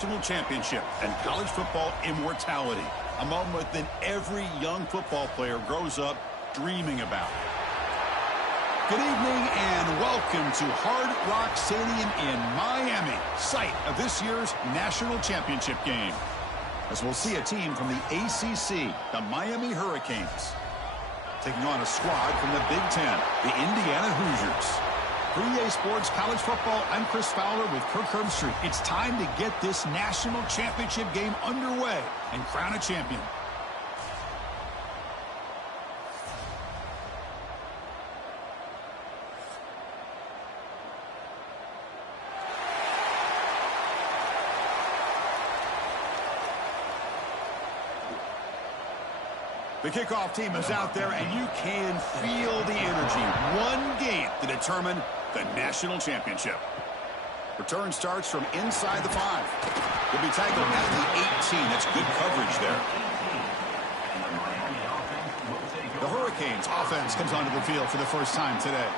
National championship and college football immortality. A moment that every young football player grows up dreaming about. Good evening and welcome to Hard Rock Stadium in Miami, site of this year's national championship game. As we'll see a team from the ACC, the Miami Hurricanes, taking on a squad from the Big Ten, the Indiana Hoosiers. For EA Sports College Football, I'm Chris Fowler with Kirk Herbstreit. It's time to get this national championship game underway and crown a champion. The kickoff team is out there, and you can feel the energy. One game to determine the national championship. Return starts from inside the 5. Will be tackled at the 18. That's good coverage there. The Hurricanes offense comes onto the field for the first time today.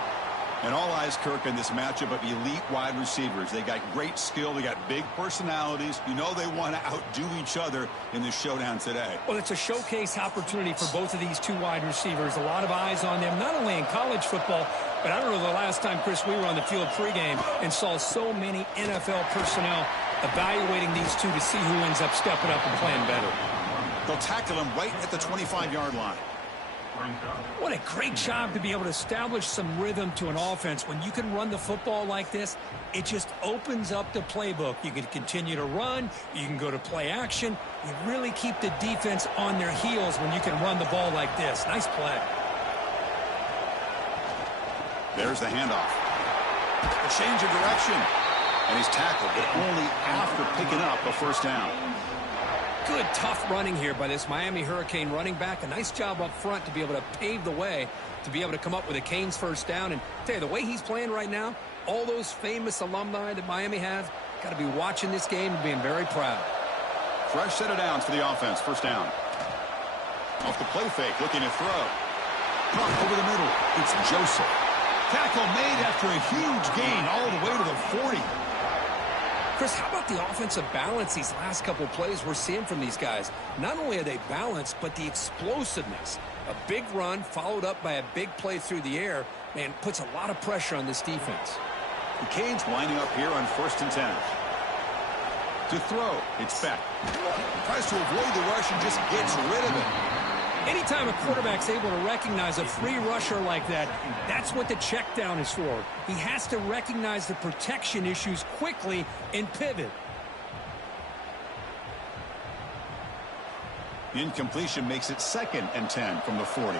And all eyes, Kirk, in this matchup of elite wide receivers. They got great skill. They got big personalities. You know they want to outdo each other in this showdown today. Well, it's a showcase opportunity for both of these two wide receivers. A lot of eyes on them, not only in college football, but I don't know the last time, Chris, we were on the field pregame and saw so many NFL personnel evaluating these two to see who ends up stepping up and playing better. They'll tackle him right at the 25-yard line. What a great job to be able to establish some rhythm to an offense. When you can run the football like this, it just opens up the playbook. You can continue to run. You can go to play action. You really keep the defense on their heels when you can run the ball like this. Nice play. There's the handoff. A change of direction. And he's tackled, but only after picking up a first down. Good, tough running here by this Miami Hurricane running back. A nice job up front to be able to pave the way, to be able to come up with a Canes first down. And tell you, the way he's playing right now, all those famous alumni that Miami has, got to be watching this game and being very proud. Fresh set of downs for the offense. First down. Off the play fake, looking to throw. Caught over the middle. It's Joseph. Tackle made after a huge gain all the way to the 40. Chris, how about the offensive balance these last couple of plays we're seeing from these guys? Not only are they balanced, but the explosiveness. A big run followed up by a big play through the air, man, puts a lot of pressure on this defense. The Canes winding up here on 1st and 10. To throw, it's Beck. Tries to avoid the rush and just gets rid of it. Anytime a quarterback's able to recognize a free rusher like that, that's what the check down is for. He has to recognize the protection issues quickly and pivot. Incompletion makes it 2nd and 10 from the 40.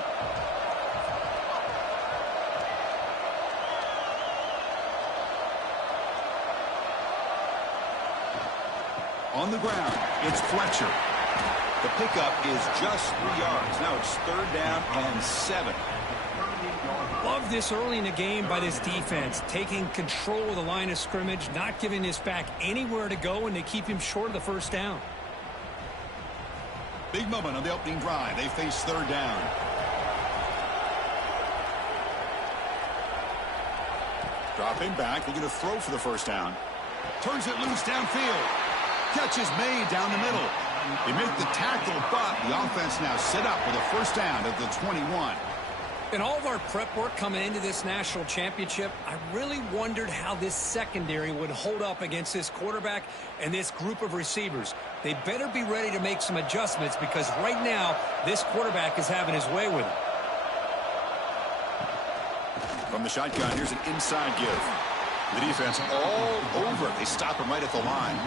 On the ground, it's Fletcher. The pickup is just 3 yards. Now it's 3rd down and 7. Love this early in the game by this defense, taking control of the line of scrimmage, not giving this back anywhere to go, and they keep him short of the first down. Big moment on the opening drive. They face 3rd down. Dropping back, looking to throw for the first down. Turns it loose downfield. Catch is made down the middle. They make the tackle, but the offense now set up with a first down at the 21. In all of our prep work coming into this national championship, I really wondered how this secondary would hold up against this quarterback and this group of receivers. They better be ready to make some adjustments because right now, this quarterback is having his way with it. From the shotgun, here's an inside give. The defense all over. They stop him right at the line.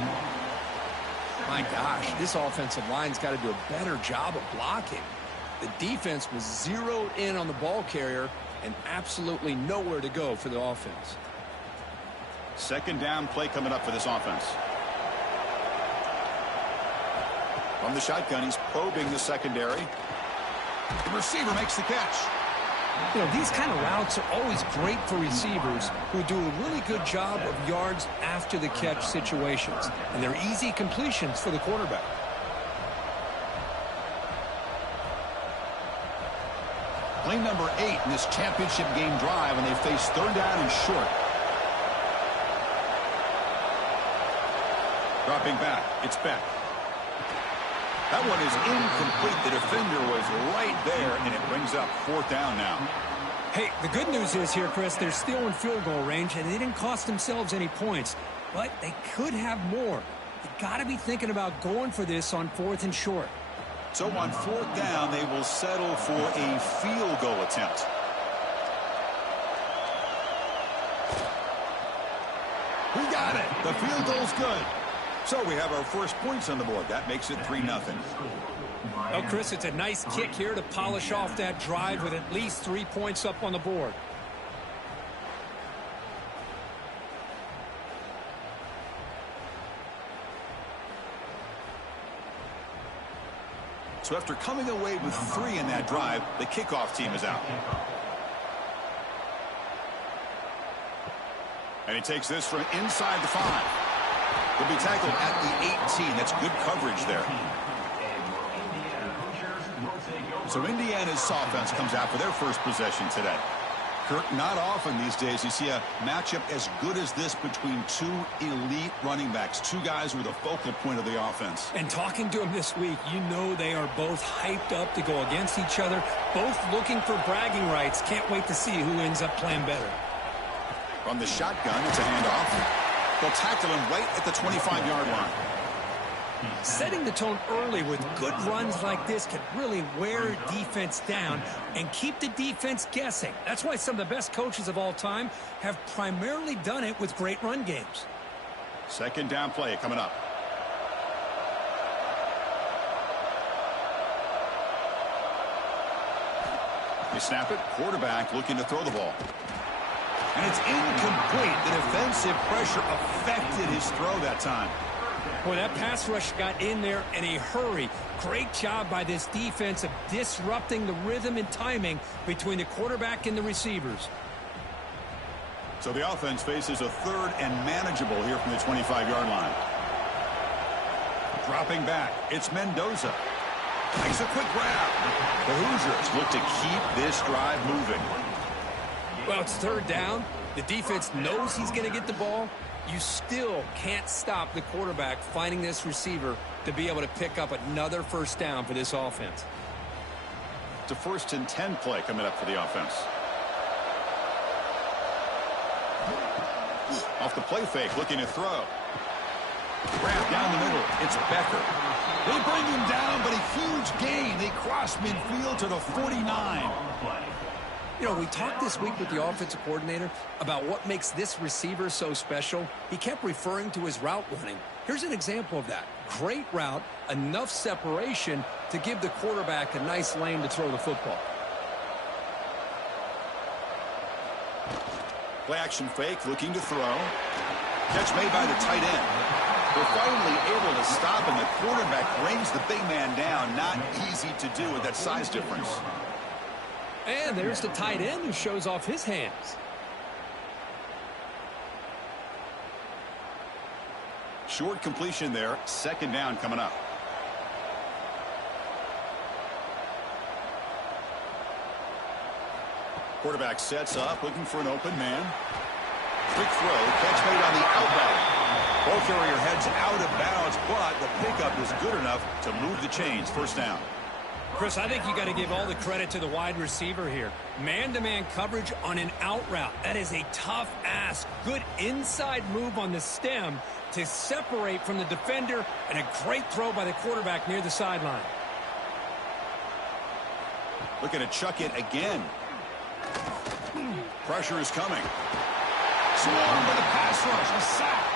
My gosh, this offensive line's got to do a better job of blocking. The defense was zeroed in on the ball carrier and absolutely nowhere to go for the offense. 2nd down play coming up for this offense. From the shotgun, he's probing the secondary. The receiver makes the catch. You know, these kind of routes are always great for receivers who do a really good job of yards after the catch situations. And they're easy completions for the quarterback. Play number 8 in this championship game drive, and they face 3rd down and short. Dropping back. It's Beck. That one is incomplete. The defender was right there, and it brings up 4th down now. Hey, the good news is here, Chris, they're still in field goal range, and they didn't cost themselves any points. But they could have more. You got to be thinking about going for this on 4th and short. So on 4th down, they will settle for a field goal attempt. We got it. The field goal's good. So we have our first points on the board. That makes it 3-0. Well, Chris, it's a nice kick here to polish off that drive with at least 3 points up on the board. So after coming away with 3 in that drive, the kickoff team is out. And he takes this from inside the 5. He'll be tackled at the 18. That's good coverage there. So Indiana's offense comes out for their first possession today. Kirk, not often these days you see a matchup as good as this between 2 elite running backs, 2 guys who are the focal point of the offense. And talking to them this week, you know they are both hyped up to go against each other, both looking for bragging rights. Can't wait to see who ends up playing better. From the shotgun, it's a handoff. They'll tackle him right at the 25-yard line. Setting the tone early with good runs like this can really wear defense down and keep the defense guessing. That's why some of the best coaches of all time have primarily done it with great run games. 2nd down play coming up. They snap it. Quarterback looking to throw the ball. And it's incomplete. The defensive pressure affected his throw that time. Boy, that pass rush got in there in a hurry. Great job by this defense of disrupting the rhythm and timing between the quarterback and the receivers. So the offense faces a 3rd and manageable here from the 25-yard line. Dropping back, it's Mendoza. Makes a quick grab. The Hoosiers look to keep this drive moving. Well, it's 3rd down. The defense knows he's going to get the ball. You still can't stop the quarterback finding this receiver to be able to pick up another 1st down for this offense. It's a 1st and 10 play coming up for the offense. Off the play fake, looking to throw. Grab down the middle. It's Becker. They bring him down, but a huge gain. They cross midfield to the 49. You know, we talked this week with the offensive coordinator about what makes this receiver so special. He kept referring to his route running. Here's an example of that. Great route, enough separation to give the quarterback a nice lane to throw the football. Play action fake, looking to throw. Catch made by the tight end. They're finally able to stop him. The quarterback brings the big man down. Not easy to do with that size difference. And there's the tight end who shows off his hands. Short completion there. 2nd down coming up. Quarterback sets up, looking for an open man. Quick throw. Catch made on the outright. Ball carrier heads out of bounds, but the pickup is good enough to move the chains. 1st down. Chris, I think you got to give all the credit to the wide receiver here. Man-to-man coverage on an out route. That is a tough ask. Good inside move on the stem to separate from the defender, and a great throw by the quarterback near the sideline. Looking to chuck it again. Pressure is coming. Swarmed by the pass rush. A sack.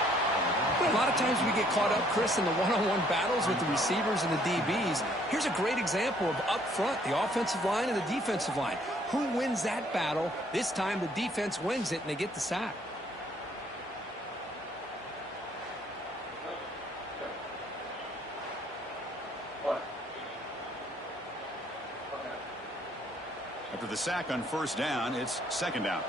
A lot of times we get caught up, Chris, in the one-on-one battles with the receivers and the DBs. Here's a great example of up front, the offensive line and the defensive line. Who wins that battle? This time the defense wins it, and they get the sack. After the sack on 1st down, it's 2nd down.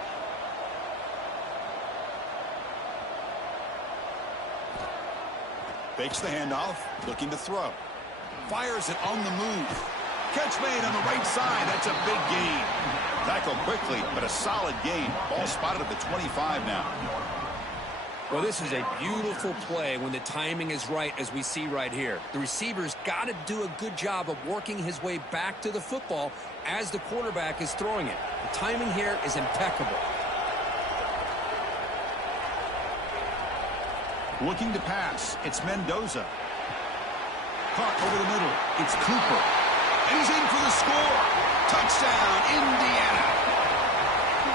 Fakes the handoff, looking to throw. Fires it on the move. Catch made on the right side. That's a big gain. Tackle quickly, but a solid gain. Ball spotted at the 25 now. Well, this is a beautiful play when the timing is right, as we see right here. The receiver's got to do a good job of working his way back to the football as the quarterback is throwing it. The timing here is impeccable. Looking to pass. It's Mendoza. Caught over the middle. It's Cooper. And he's in for the score. Touchdown, Indiana.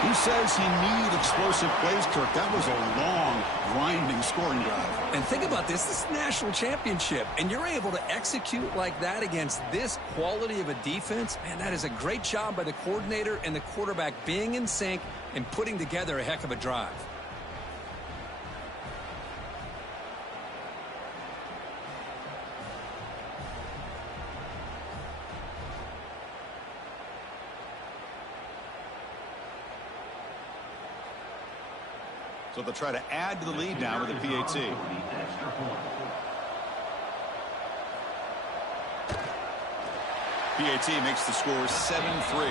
Who says he needed explosive plays, Kirk? That was a long, grinding scoring drive. And think about this. This is a national championship, and you're able to execute like that against this quality of a defense. Man, that is a great job by the coordinator and the quarterback being in sync and putting together a heck of a drive. So they'll try to add to the lead now with a PAT. PAT makes the score 7-3.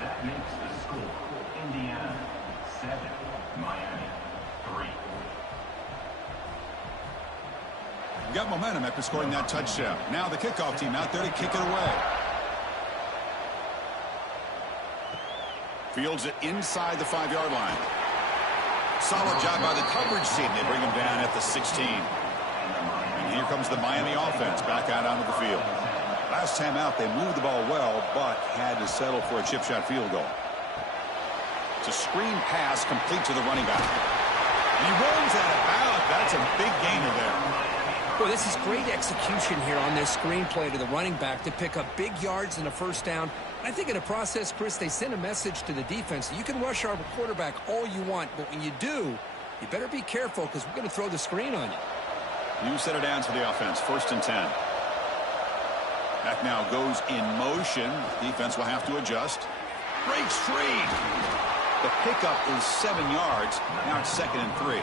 That makes the score Indiana 7, Miami 3. Got momentum after scoring that touchdown. Now the kickoff team out there to kick it away. Fields it inside the 5-yard line. Solid job by the coverage team. They bring him down at the 16. And here comes the Miami offense back out onto the field. Last time out, they moved the ball well, but had to settle for a chip shot field goal. It's a screen pass complete to the running back. He runs out of bounds. That's a big gainer there. Well, this is great execution here on this screenplay to the running back to pick up big yards and a first down. I think in the process, Chris, they send a message to the defense. You can rush our quarterback all you want, but when you do, you better be careful because we're going to throw the screen on you. You set it down to the offense. 1st and 10. Back now goes in motion. Defense will have to adjust. Breaks free. The pickup is 7 yards. Now it's 2nd and 3.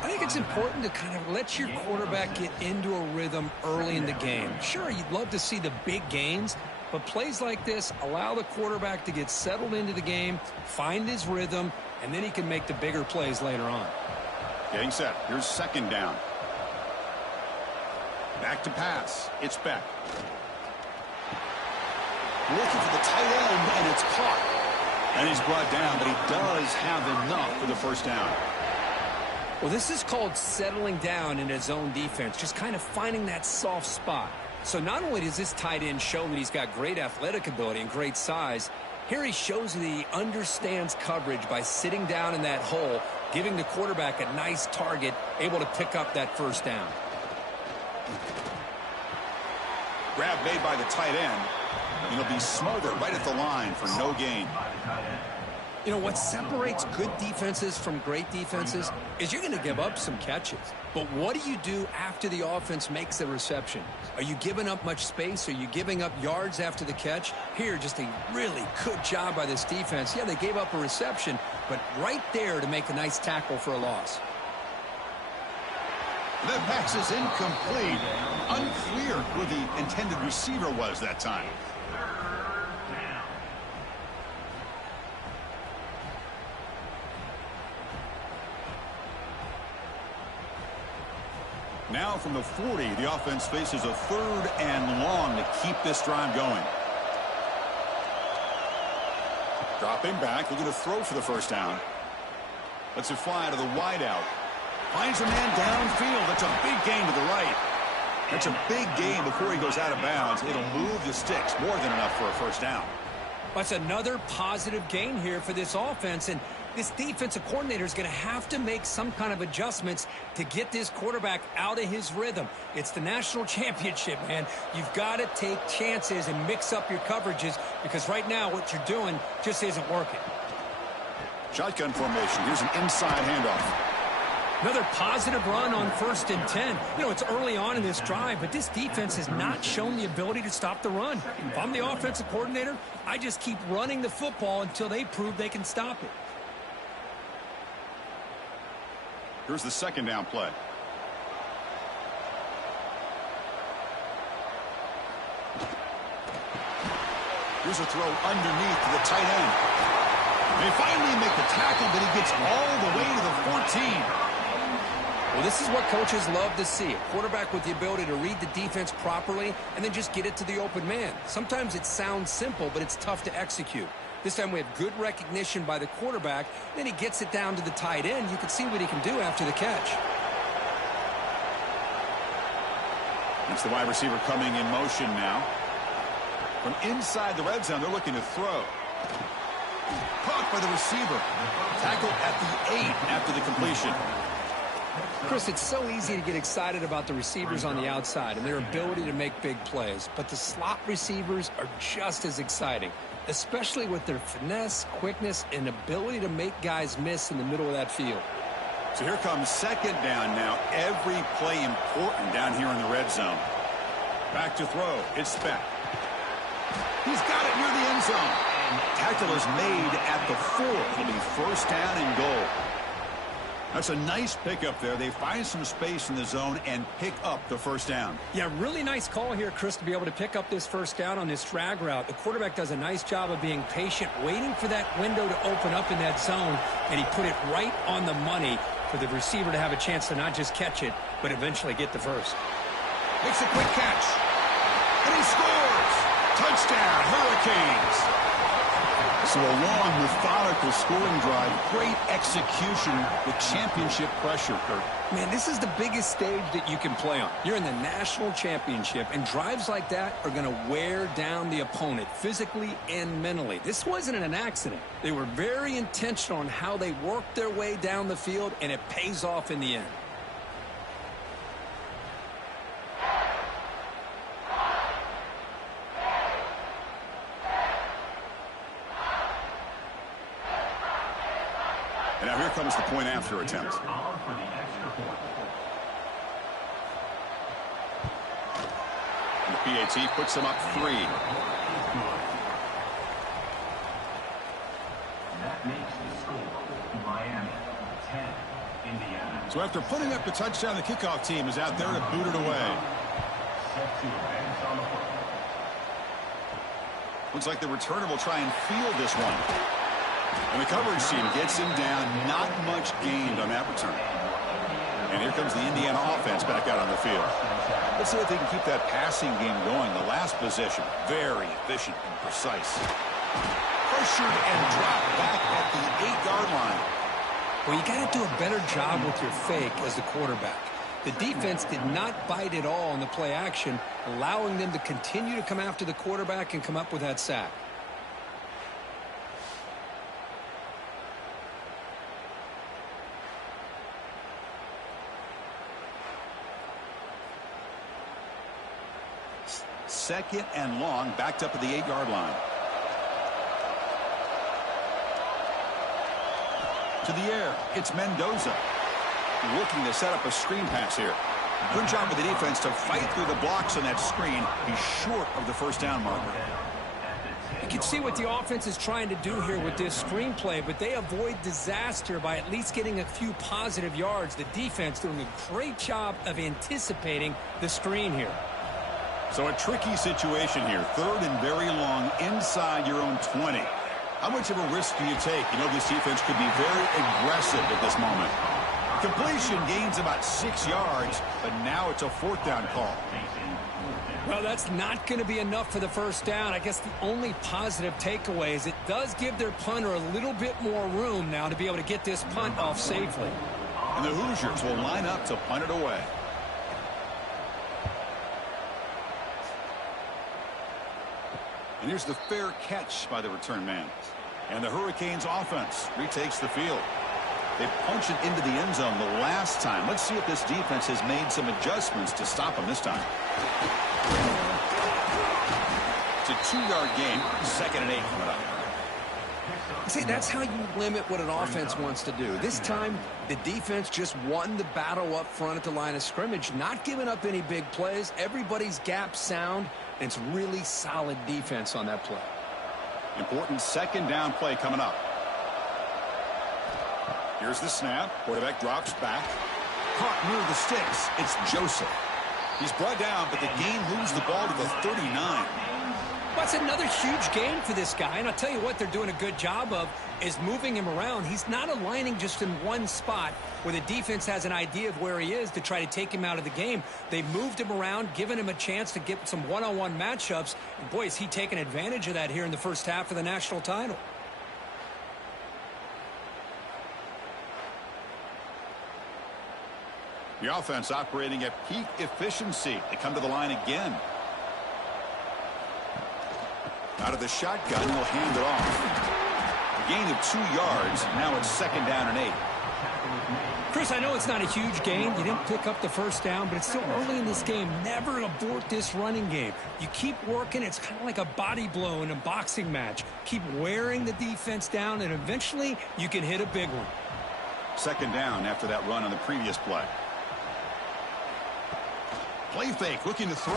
I think it's important to kind of let your quarterback get into a rhythm early in the game. Sure, you'd love to see the big gains, but plays like this allow the quarterback to get settled into the game, find his rhythm, and then he can make the bigger plays later on. Getting set. Here's 2nd down. Back to pass. It's Beck. Looking for the tight end, and it's caught. And he's brought down, but he does have enough for the first down. Well, this is called settling down in his own defense, just kind of finding that soft spot. So not only does this tight end show that he's got great athletic ability and great size, here he shows that he understands coverage by sitting down in that hole, giving the quarterback a nice target, able to pick up that first down. Grab made by the tight end, and he'll be smothered right at the line for no gain. You know, what separates good defenses from great defenses is you're going to give up some catches. But what do you do after the offense makes a reception? Are you giving up much space? Are you giving up yards after the catch? Here, just a really good job by this defense. Yeah, they gave up a reception, but right there to make a nice tackle for a loss. The pass is incomplete. Unclear who the intended receiver was that time. Now from the 40, the offense faces a 3rd and long to keep this drive going. Dropping back, looking to throw for the first down. Lets it fly to the wideout. Finds a man downfield. That's a big gain to the right. That's a big gain before he goes out of bounds. It'll move the sticks more than enough for a first down. That's another positive gain here for this offense, and this defensive coordinator is going to have to make some kind of adjustments to get this quarterback out of his rhythm. It's the national championship, man. You've got to take chances and mix up your coverages because right now what you're doing just isn't working. Shotgun formation. Here's an inside handoff. Another positive run on 1st and 10. You know, it's early on in this drive, but this defense has not shown the ability to stop the run. If I'm the offensive coordinator, I just keep running the football until they prove they can stop it. Here's the 2nd down play. Here's a throw underneath to the tight end. They finally make the tackle, but he gets all the way to the 14. Well, this is what coaches love to see. A quarterback with the ability to read the defense properly and then just get it to the open man. Sometimes it sounds simple, but it's tough to execute. This time we have good recognition by the quarterback. Then he gets it down to the tight end. You can see what he can do after the catch. It's the wide receiver coming in motion now. From inside the red zone, they're looking to throw. Caught by the receiver. Tackle at the 8 after the completion. Chris, it's so easy to get excited about the receivers on the outside and their ability to make big plays, but the slot receivers are just as exciting, especially with their finesse, quickness, and ability to make guys miss in the middle of that field. So here comes second down now. Every play important down here in the red zone. Back to throw. It's Speck. He's got it near the end zone. Tackle is made at the 4. It'll be first down and goal. That's a nice pickup there. They find some space in the zone and pick up the first down. Yeah, really nice call here, Chris, to be able to pick up this first down on this drag route. The quarterback does a nice job of being patient, waiting for that window to open up in that zone, and he put it right on the money for the receiver to have a chance to not just catch it, but eventually get the first. Makes a quick catch. And he scores! Touchdown, Hurricanes! So a long, methodical scoring drive. Great execution with championship pressure, Kurt. Man, this is the biggest stage that you can play on. You're in the national championship, and drives like that are going to wear down the opponent physically and mentally. This wasn't an accident. They were very intentional on how they worked their way down the field, and it pays off in the end. And now here comes the point after attempt. And the PAT puts them up 3. That makes the score Miami 10, Indiana. So after putting up the touchdown, the kickoff team is out there to boot it away. Set to advance on the football. Looks like the returner will try and field this one. And the coverage team gets him down. Not much gained on that return. And here comes the Indiana offense back out on the field. Let's see if they can keep that passing game going. The last possession, very efficient and precise. Pressured and dropped back at the 8-yard line. Well, you got to do a better job with your fake as the quarterback. The defense did not bite at all on the play action, allowing them to continue to come after the quarterback and come up with that sack. Second and long, backed up at the 8-yard line. To the air, it's Mendoza. Looking to set up a screen pass here. Good job with the defense to fight through the blocks on that screen. He's short of the first down marker. You can see what the offense is trying to do here with this screenplay, but they avoid disaster by at least getting a few positive yards. The defense doing a great job of anticipating the screen here. So a tricky situation here. Third and very long inside your own 20. How much of a risk do you take? You know this defense could be very aggressive at this moment. Completion gains about 6 yards, but now it's a 4th down call. Well, that's not going to be enough for the first down. I guess the only positive takeaway is it does give their punter a little bit more room now to be able to get this punt off safely. And the Hoosiers will line up to punt it away. And here's the fair catch by the return man. And the Hurricanes offense retakes the field. They punch it into the end zone the last time. Let's see if this defense has made some adjustments to stop them this time. It's a 2-yard gain. 2nd and 8 coming up. See, that's how you limit what an offense wants to do. This time, the defense just won the battle up front at the line of scrimmage, not giving up any big plays. Everybody's gap sound, and it's really solid defense on that play. Important 2nd down play coming up. Here's the snap. Quarterback drops back. Caught near the sticks. It's Joseph. He's brought down, but the gain moves the ball to the 39. Well, it's another huge gain for this guy, and I'll tell you what they're doing a good job of is moving him around. He's not aligning just in one spot where the defense has an idea of where he is to try to take him out of the game. They've moved him around, given him a chance to get some one-on-one matchups. And boy, is he taking advantage of that here in the first half of the national title. The offense operating at peak efficiency. They come to the line again. Out of the shotgun, he'll hand it off. A gain of 2 yards. Now it's 2nd down and 8. Chris, I know it's not a huge gain. You didn't pick up the first down, but it's still early in this game. Never abort this running game. You keep working. It's kind of like a body blow in a boxing match. Keep wearing the defense down, and eventually you can hit a big one. 2nd down after that run on the previous play. Play fake, looking to throw.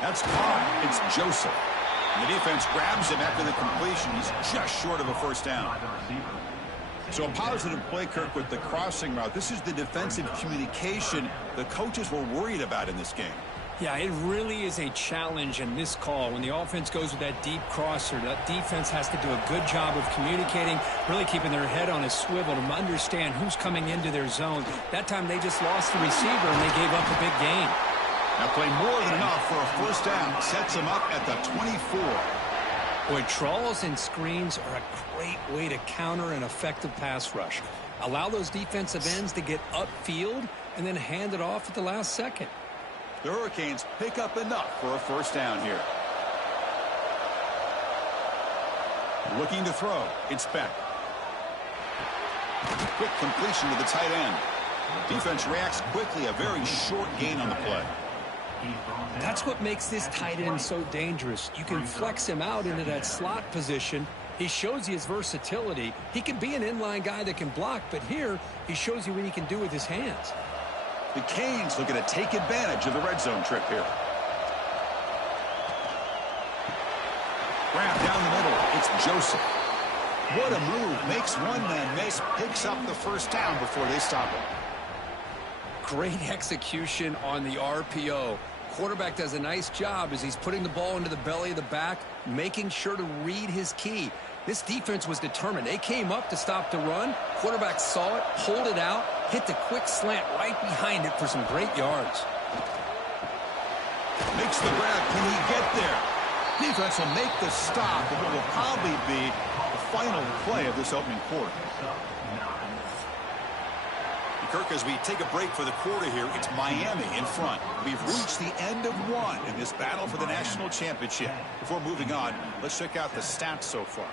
That's caught. It's Joseph. And the defense grabs him after the completion. He's just short of a first down. So a positive play, Kirk, with the crossing route. This is the defensive communication the coaches were worried about in this game. Yeah, it really is a challenge in this call. When the offense goes with that deep crosser, that defense has to do a good job of communicating, really keeping their head on a swivel to understand who's coming into their zone. That time they just lost the receiver and they gave up a big gain. Now play more than enough for a first down. Sets him up at the 24. Boy, draws and screens are a great way to counter an effective pass rush. Allow those defensive ends to get upfield and then hand it off at the last second. The Hurricanes pick up enough for a first down here. Looking to throw. It's Beck. Quick completion to the tight end. Defense reacts quickly. A very short gain on the play. That's what makes this tight end so dangerous. You can flex him out into that slot position. He shows you his versatility. He can be an inline guy that can block, but here he shows you what he can do with his hands. The Canes looking to take advantage of the red zone trip here. Grab down the middle. It's Joseph. What a move. Makes one man miss. Picks up the first down before they stop him. Great execution on the RPO. Quarterback does a nice job as he's putting the ball into the belly of the back, making sure to read his key. This defense was determined. They came up to stop the run. Quarterback saw it, pulled it out, hit the quick slant right behind it for some great yards. Makes the grab. Can he get there? Defense will make the stop, but it will probably be the final play of this opening quarter. Kirk, as we take a break for the quarter here, it's Miami in front. We've reached the end of one in this battle for the national championship. Before moving on, let's check out the stats so far.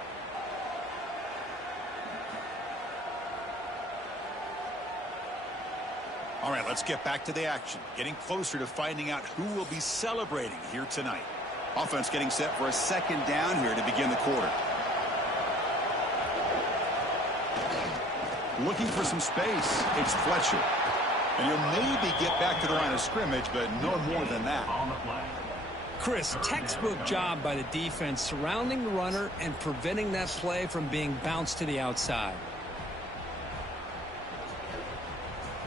All right, let's get back to the action. Getting closer to finding out who will be celebrating here tonight. Offense getting set for a 2nd down here to begin the quarter. Looking for some space. It's Fletcher. And he'll maybe get back to the line of scrimmage, but no more than that. Chris, textbook job by the defense surrounding the runner and preventing that play from being bounced to the outside.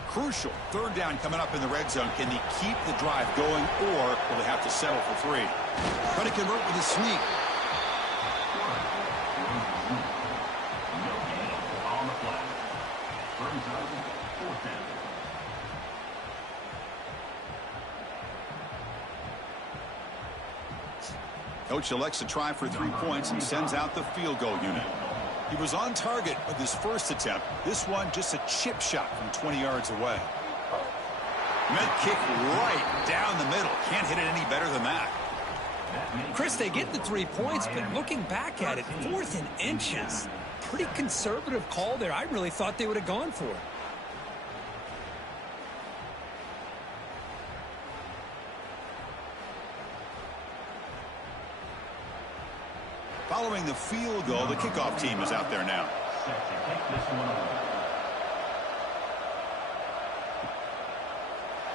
Crucial 3rd down coming up in the red zone. Can he keep the drive going, or will he have to settle for 3? Trying to convert with a sneak. Coach elects to try for 3 points and sends out the field goal unit. He was on target with his first attempt. This one just a chip shot from 20 yards away. Meant kick right down the middle. Can't hit it any better than that. Chris, they get the 3 points, but looking back at it, 4th and inches. Pretty conservative call there. I really thought they would have gone for it. Following the field goal, the kickoff team is out there now.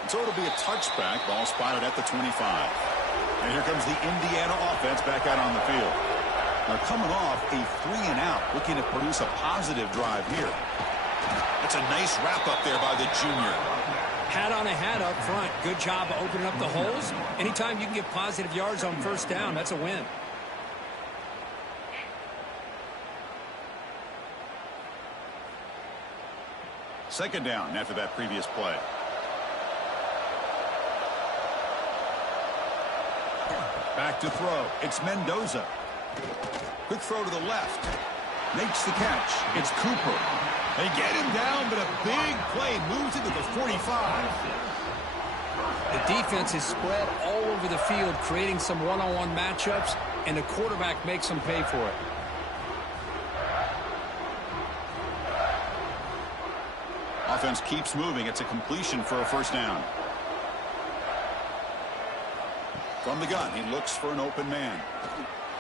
So it'll be a touchback. Ball spotted at the 25. And here comes the Indiana offense back out on the field. Now coming off a 3-and-out, looking to produce a positive drive here. That's a nice wrap up there by the junior. Hat on a hat up front. Good job of opening up the holes. Anytime you can get positive yards on first down, that's a win. Second down after that previous play. Back to throw. It's Mendoza. Quick throw to the left. Makes the catch. It's Cooper. They get him down, but a big play moves into the 45. The defense is spread all over the field, creating some one-on-one matchups, and the quarterback makes them pay for it. Offense keeps moving. It's a completion for a first down. From the gun, he looks for an open man.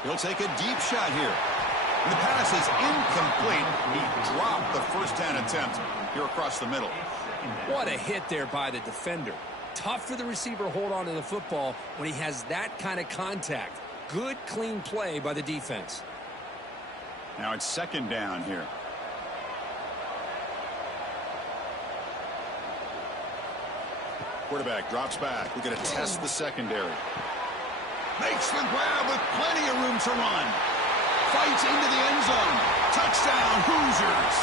He'll take a deep shot here. And the pass is incomplete. He dropped the first down attempt here across the middle. What a hit there by the defender. Tough for the receiver to hold on to the football when he has that kind of contact. Good, clean play by the defense. Now it's second down here. Quarterback drops back. We're going to test the secondary. Makes the grab with plenty of room to run. Fights into the end zone. Touchdown, Hoosiers.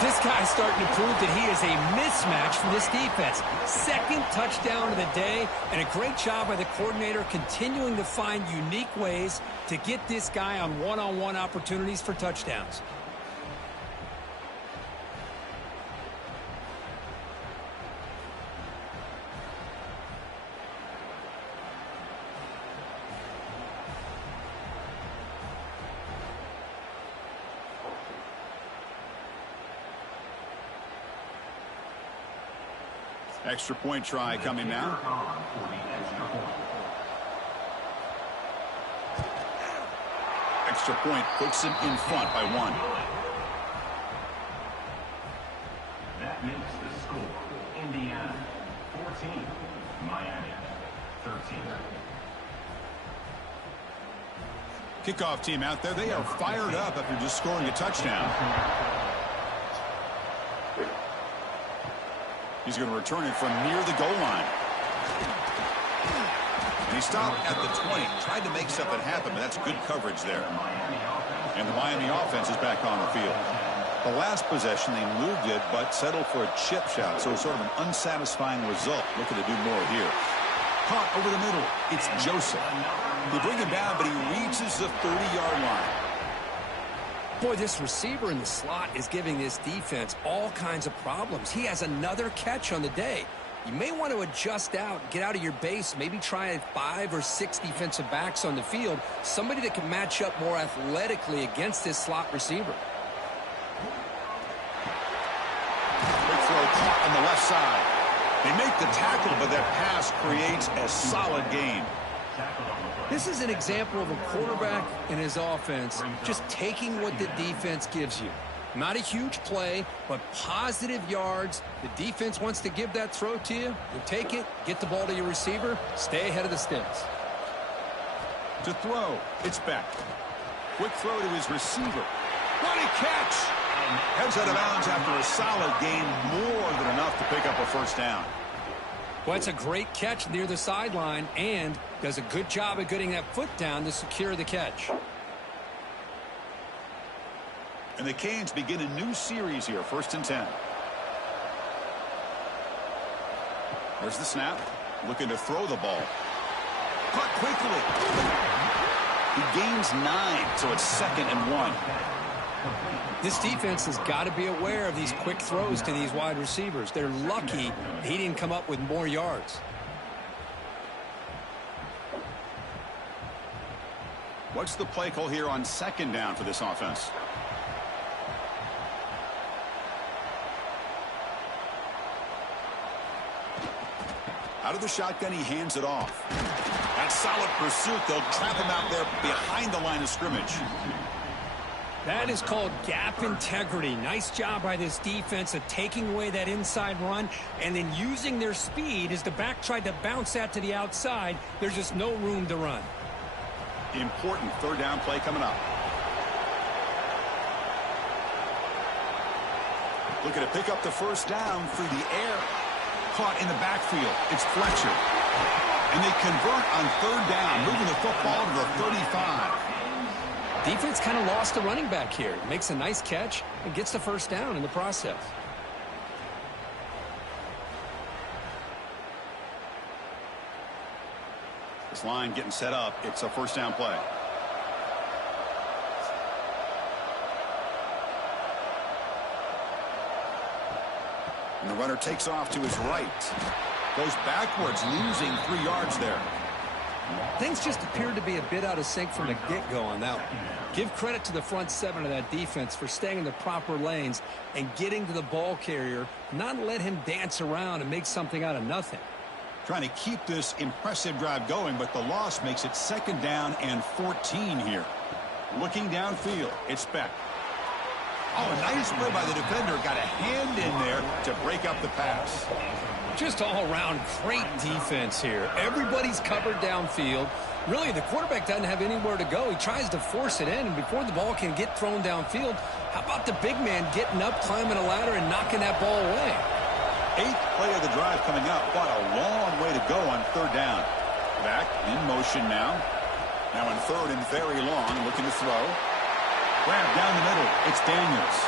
This guy's starting to prove that he is a mismatch for this defense. Second touchdown of the day, and a great job by the coordinator continuing to find unique ways to get this guy on one-on-one opportunities for touchdowns. Extra point try coming now. Extra point puts him in front by 1. That makes the score Indiana 14, Miami 13. Kickoff team out there. They are fired up after just scoring a touchdown. He's going to return it from near the goal line. And he stopped at the 20. Tried to make something happen, but that's good coverage there. And the Miami offense is back on the field. The last possession, they moved it, but settled for a chip shot. So it's sort of an unsatisfying result. Looking to do more here. Caught over the middle. It's Joseph. They bring him down, but he reaches the 30-yard line. Boy, this receiver in the slot is giving this defense all kinds of problems. He has another catch on the day. You may want to adjust out, get out of your base, maybe try 5 or 6 defensive backs on the field, somebody that can match up more athletically against this slot receiver. Quick throw caught on the left side. They make the tackle, but that pass creates a solid gain. This is an example of a quarterback and his offense just taking what the defense gives you. Not a huge play, but positive yards. The defense wants to give that throw to you. You take it, get the ball to your receiver, stay ahead of the sticks. To throw, it's back. Quick throw to his receiver. What a catch! And heads out of bounds after a solid gain, more than enough to pick up a first down. Well, it's a great catch near the sideline and does a good job of getting that foot down to secure the catch. And the Canes begin a new series here, 1st and 10. There's the snap. Looking to throw the ball. Caught quickly. He gains 9, so it's 2nd and 1. This defense has got to be aware of these quick throws to these wide receivers. They're lucky he didn't come up with more yards. What's the play call here on 2nd down for this offense? Out of the shotgun, he hands it off. That solid pursuit. They'll trap him out there behind the line of scrimmage. That is called gap integrity. Nice job by this defense of taking away that inside run and then using their speed as the back tried to bounce that to the outside. There's just no room to run. Important 3rd down play coming up. Looking to pick up the first down through the air. caught in the backfield. It's Fletcher. And they convert on third down, moving the football to the 35. Defense kind of lost the running back here. Makes a nice catch and gets the first down in the process. This line getting set up. It's a first down play. And the runner takes off to his right. Goes backwards, losing 3 yards there. Things just appeared to be a bit out of sync from the get-go on that one. Give credit to the front seven of that defense for staying in the proper lanes and getting to the ball carrier, not let him dance around and make something out of nothing. Trying to keep this impressive drive going, but the loss makes it 2nd down and 14 here. Looking downfield, it's Beck. Oh, nice play by the defender. Got a hand in there to break up the pass. Just all-around great defense here. Everybody's covered downfield. Really, the quarterback doesn't have anywhere to go. He tries to force it in, and before the ball can get thrown downfield, how about the big man getting up, climbing a ladder, and knocking that ball away? 8th play of the drive coming up. What a long way to go on third down. Back in motion now. Now in third and very long, looking to throw. Grab down the middle. It's Daniels.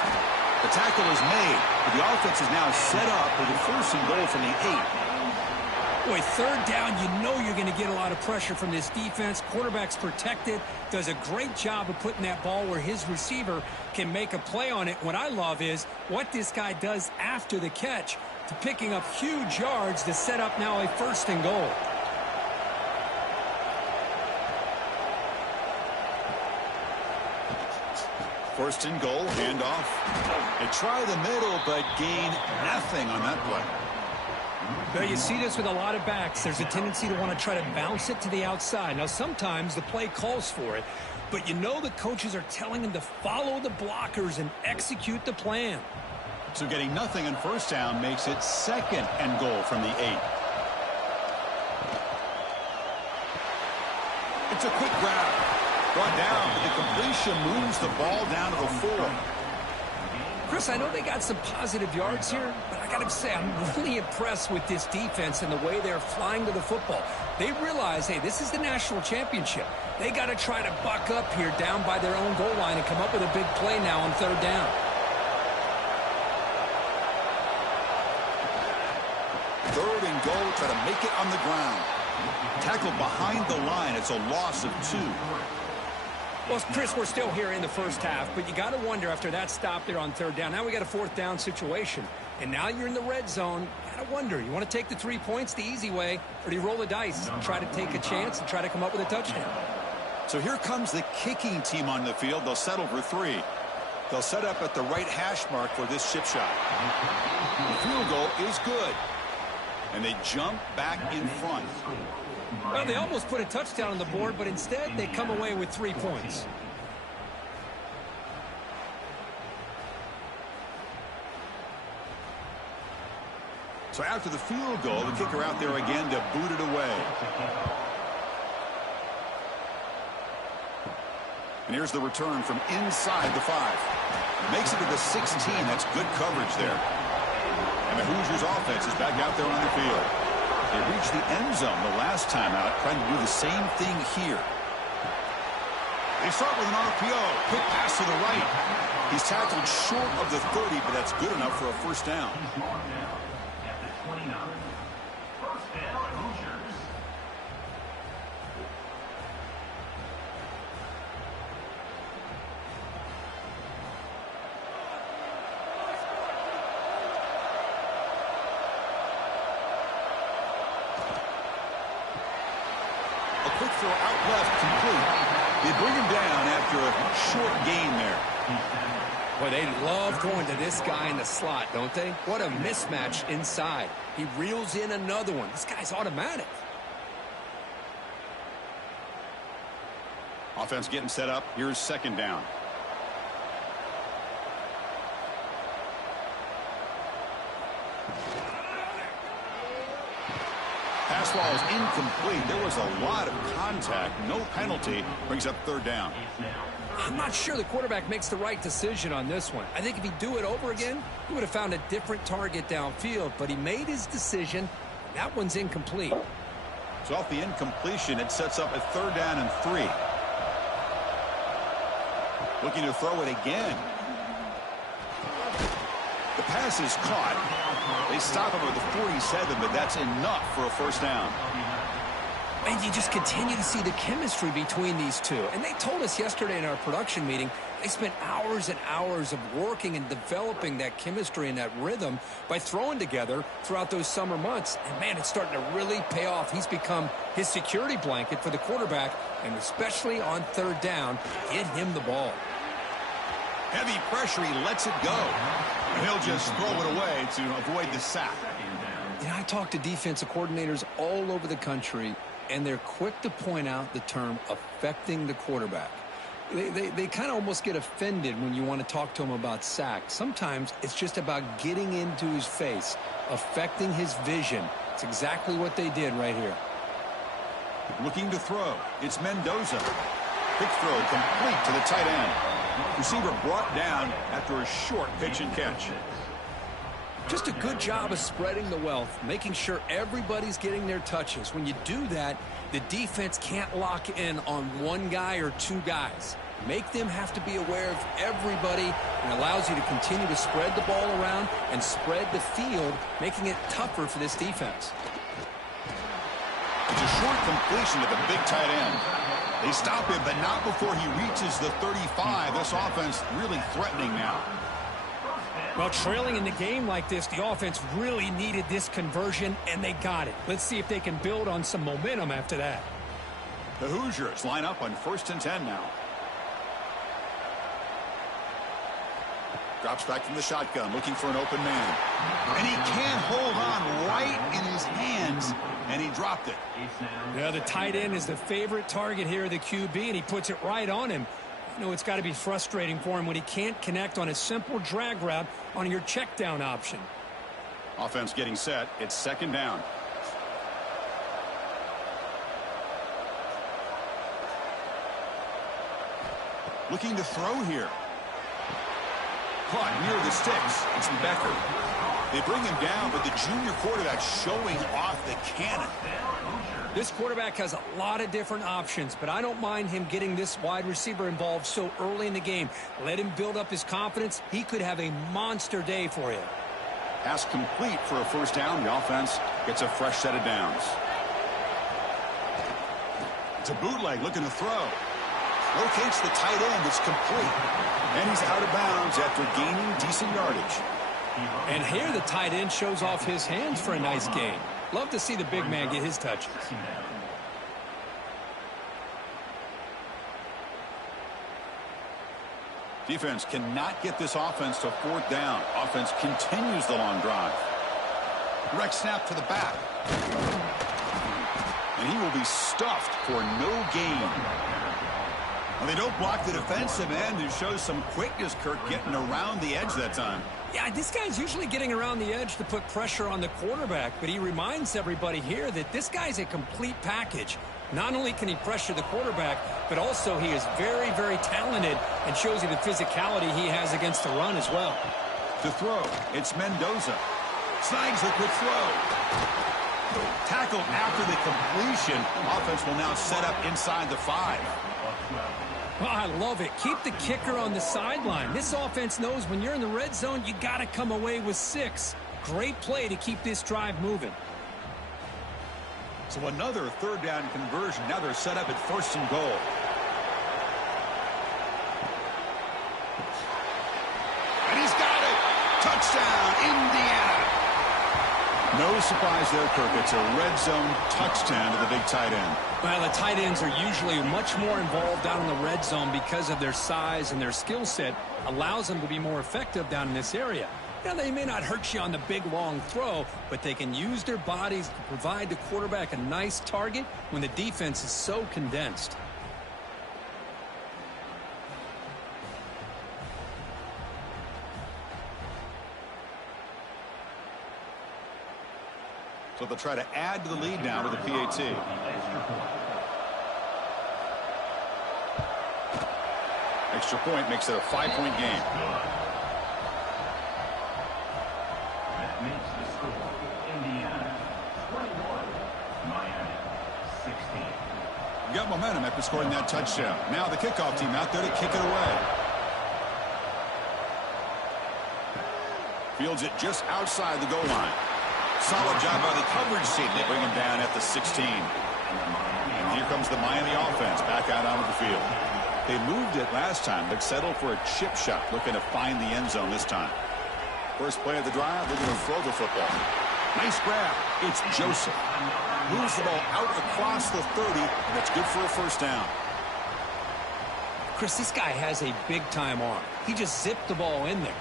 The tackle is made, but the offense is now set up with a 1st and goal from the 8. Boy, third down, you know you're going to get a lot of pressure from this defense. Quarterback's protected. Does a great job of putting that ball where his receiver can make a play on it. What I love is what this guy does after the catch to picking up huge yards to set up now a 1st and goal. First and goal, handoff. They try the middle, but gain nothing on that play. Well, you see this with a lot of backs. There's a tendency to want to try to bounce it to the outside. Now, sometimes the play calls for it, but you know the coaches are telling them to follow the blockers and execute the plan. So getting nothing on first down makes it 2nd and goal from the 8. It's a quick grab. Brought down, but the completion moves the ball down to the 4. Chris, I know they got some positive yards here, but I got to say, I'm really impressed with this defense and the way they're flying to the football. They realize, hey, this is the national championship. They got to try to buck up here down by their own goal line and come up with a big play now on third down. Third and goal, try to make it on the ground. Tackled behind the line. It's a loss of 2. Well, Chris, we're still here in the first half, but you got to wonder after that stop there on third down. Now we got a 4th down situation, and now you're in the red zone. You got to wonder, you want to take the 3 points the easy way, or do you roll the dice and try to take a chance and try to come up with a touchdown? So here comes the kicking team on the field. They'll settle for 3. They'll set up at the right hash mark for this chip shot. The field goal is good, and they jump back in front. Well, they almost put a touchdown on the board, but instead they come away with 3 points. So after the field goal, the kicker out there again to boot it away. And here's the return from inside the 5. Makes it to the 16. That's good coverage there. And the Hoosiers offense is back out there on the field. They reached the end zone the last time out, trying to do the same thing here. They start with an RPO. Quick pass to the right. He's tackled short of the 30, but that's good enough for a first down. At the 29. First down, Hoosiers. A quick throw out left, complete. They bring him down after a short gain there. Boy, they love going to this guy in the slot, don't they? What a mismatch inside. He reels in another one. This guy's automatic. Offense getting set up. Here's second down. Pass ball is incomplete. There was a lot of contact. No penalty. Brings up third down. I'm not sure the quarterback makes the right decision on this one. I think if he'd do it over again, he would have found a different target downfield, but he made his decision. That one's incomplete. So off the incompletion, it sets up a 3rd down and 3. Looking to throw it again. The pass is caught. They stop him at the 47, but that's enough for a 1st down. And you just continue to see the chemistry between these two. And they told us yesterday in our production meeting, they spent hours and hours of working and developing that chemistry and that rhythm by throwing together throughout those summer months. And, man, it's starting to really pay off. He's become his security blanket for the quarterback, and especially on 3rd down, get him the ball. Heavy pressure, he lets it go. And he'll just throw it away to avoid the sack. You know, I talk to defensive coordinators all over the country, and they're quick to point out the term affecting the quarterback. They kind of almost get offended when you want to talk to them about sacks. Sometimes it's just about getting into his face, affecting his vision. It's exactly what they did right here. Looking to throw. It's Mendoza. Quick throw complete to the tight end. Receiver brought down after a short pitch and catch. Just a good job of spreading the wealth, making sure everybody's getting their touches. When you do that, the defense can't lock in on one guy or 2 guys. Make them have to be aware of everybody, and allows you to continue to spread the ball around and spread the field, making it tougher for this defense. It's a short completion to the big tight end. They stop him, but not before he reaches the 35. This offense really threatening now. Well, trailing in the game like this, the offense really needed this conversion, and they got it. Let's see if they can build on some momentum after that. The Hoosiers line up on 1st and 10 now. Drops back from the shotgun, looking for an open man. And he can't hold on right in his hands, and he dropped it. Yeah, the tight end is the favorite target here of the QB, and he puts it right on him. You know, it's got to be frustrating for him when he can't connect on a simple drag route on your check down option. Offense getting set. It's 2nd down. Looking to throw here. Caught near the sticks. It's Becker. They bring him down, but the junior quarterback showing off the cannon. This quarterback has a lot of different options, but I don't mind him getting this wide receiver involved so early in the game. Let him build up his confidence. He could have a monster day for you. Pass complete for a 1st down. The offense gets a fresh set of downs. It's a bootleg looking to throw. Locates the tight end. It's complete. And he's out of bounds after gaining decent yardage. And here the tight end shows off his hands for a nice gain. Love to see the big man get his touches. Defense cannot get this offense to 4th down. Offense continues the long drive. Direct snap to the back. And he will be stuffed for no gain. Well, they don't block the defensive end, who shows some quickness, Kirk, getting around the edge that time. Yeah, this guy's usually getting around the edge to put pressure on the quarterback, but he reminds everybody here that this guy's a complete package. Not only can he pressure the quarterback, but also he is very, very talented and shows you the physicality he has against the run as well. To throw, it's Mendoza. Snags the quick throw. Tackled after the completion. Offense will now set up inside the 5. Well, I love it. Keep the kicker on the sideline. This offense knows when you're in the red zone, you got to come away with 6. Great play to keep this drive moving. So another 3rd down conversion. Now they're set up at 1st and goal. And he's got it. Touchdown, Indiana. No surprise there, Kirk. It's a red zone touchdown to the big tight end. Well, the tight ends are usually much more involved down in the red zone because of their size and their skill set. Allows them to be more effective down in this area. Now, they may not hurt you on the big, long throw, but they can use their bodies to provide the quarterback a nice target when the defense is so condensed. So they'll try to add to the lead now with a PAT. Extra point makes it a 5-point game. That makes the score Indiana 21, Miami 16. You got momentum after scoring that touchdown. Now the kickoff team out there to kick it away. Fields it just outside the goal line. Solid job by the coverage team. They bring him down at the 16. And here comes the Miami offense back out onto the field. They moved it last time, but settled for a chip shot, looking to find the end zone this time. First play of the drive, they're going to throw the football. Nice grab. It's Joseph. Moves the ball out across the 30, and it's good for a first down. Chris, this guy has a big-time arm. He just zipped the ball in there.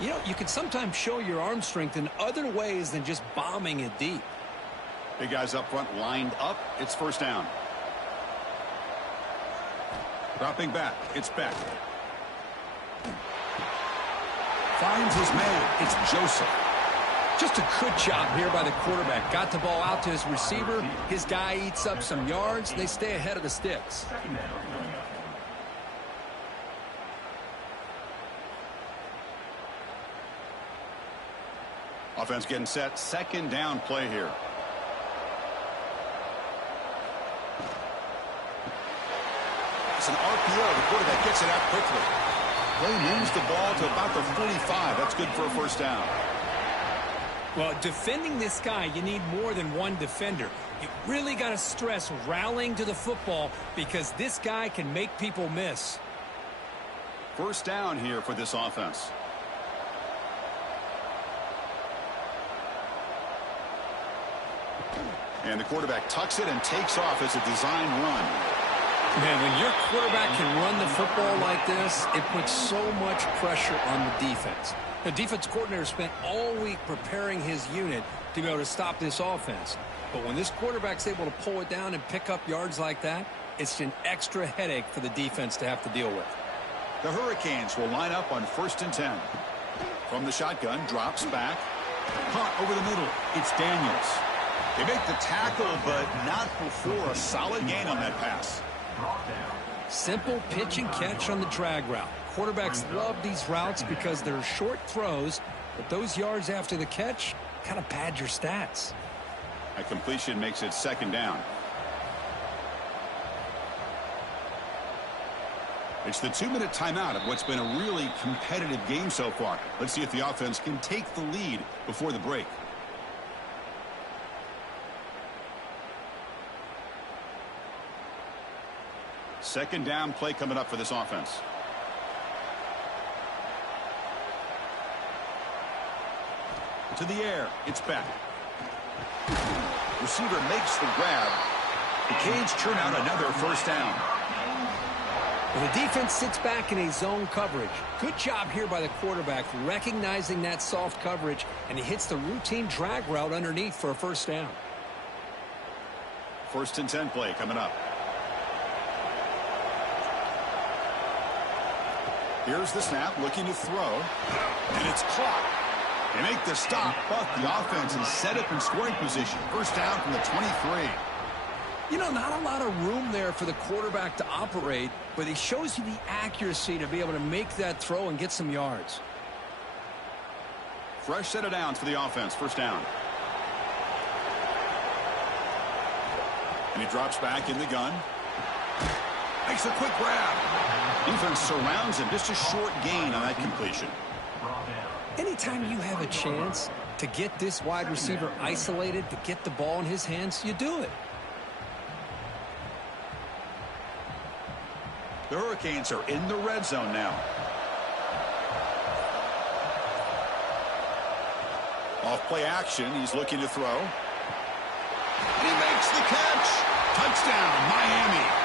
You know, you can sometimes show your arm strength in other ways than just bombing it deep. Big guys up front lined up. It's first down. Dropping back. It's Beck. Finds his man. It's Joseph. Just a good job here by the quarterback. Got the ball out to his receiver. His guy eats up some yards. They stay ahead of the sticks. Offense getting set. Second down play here. It's an RPO. The quarterback gets it out quickly. Play moves the ball to about the 45. That's good for a first down. Well, defending this guy, you need more than one defender. You really got to stress rallying to the football because this guy can make people miss. First down here for this offense. And the quarterback tucks it and takes off as a design run. Man, when your quarterback can run the football like this, it puts so much pressure on the defense. The defense coordinator spent all week preparing his unit to be able to stop this offense. But when this quarterback's able to pull it down and pick up yards like that, it's an extra headache for the defense to have to deal with. The Hurricanes will line up on 1st and 10. From the shotgun, drops back. Caught over the middle. It's Daniels. They make the tackle, but not before a solid gain on that pass. Simple pitch and catch on the drag route. Quarterbacks love these routes because they're short throws, but those yards after the catch kind of pad your stats. A completion makes it second down. It's the 2-minute timeout of what's been a really competitive game so far. Let's see if the offense can take the lead before the break. Second down play coming up for this offense. To the air. It's back. Receiver makes the grab. The Canes churn out another first down. Well, the defense sits back in a zone coverage. Good job here by the quarterback recognizing that soft coverage, and he hits the routine drag route underneath for a first down. 1st and 10 play coming up. Here's the snap, looking to throw, and it's caught. They make the stop, but the offense is set up in scoring position. First down from the 23. You know, not a lot of room there for the quarterback to operate, but he shows you the accuracy to be able to make that throw and get some yards. Fresh set of downs for the offense. First down. And he drops back in the gun. Makes a quick grab. Defense surrounds him. Just a short gain on that completion. Anytime you have a chance to get this wide receiver isolated, to get the ball in his hands, you do it. The Hurricanes are in the red zone now. Off play action. He's looking to throw. And he makes the catch. Touchdown, Miami.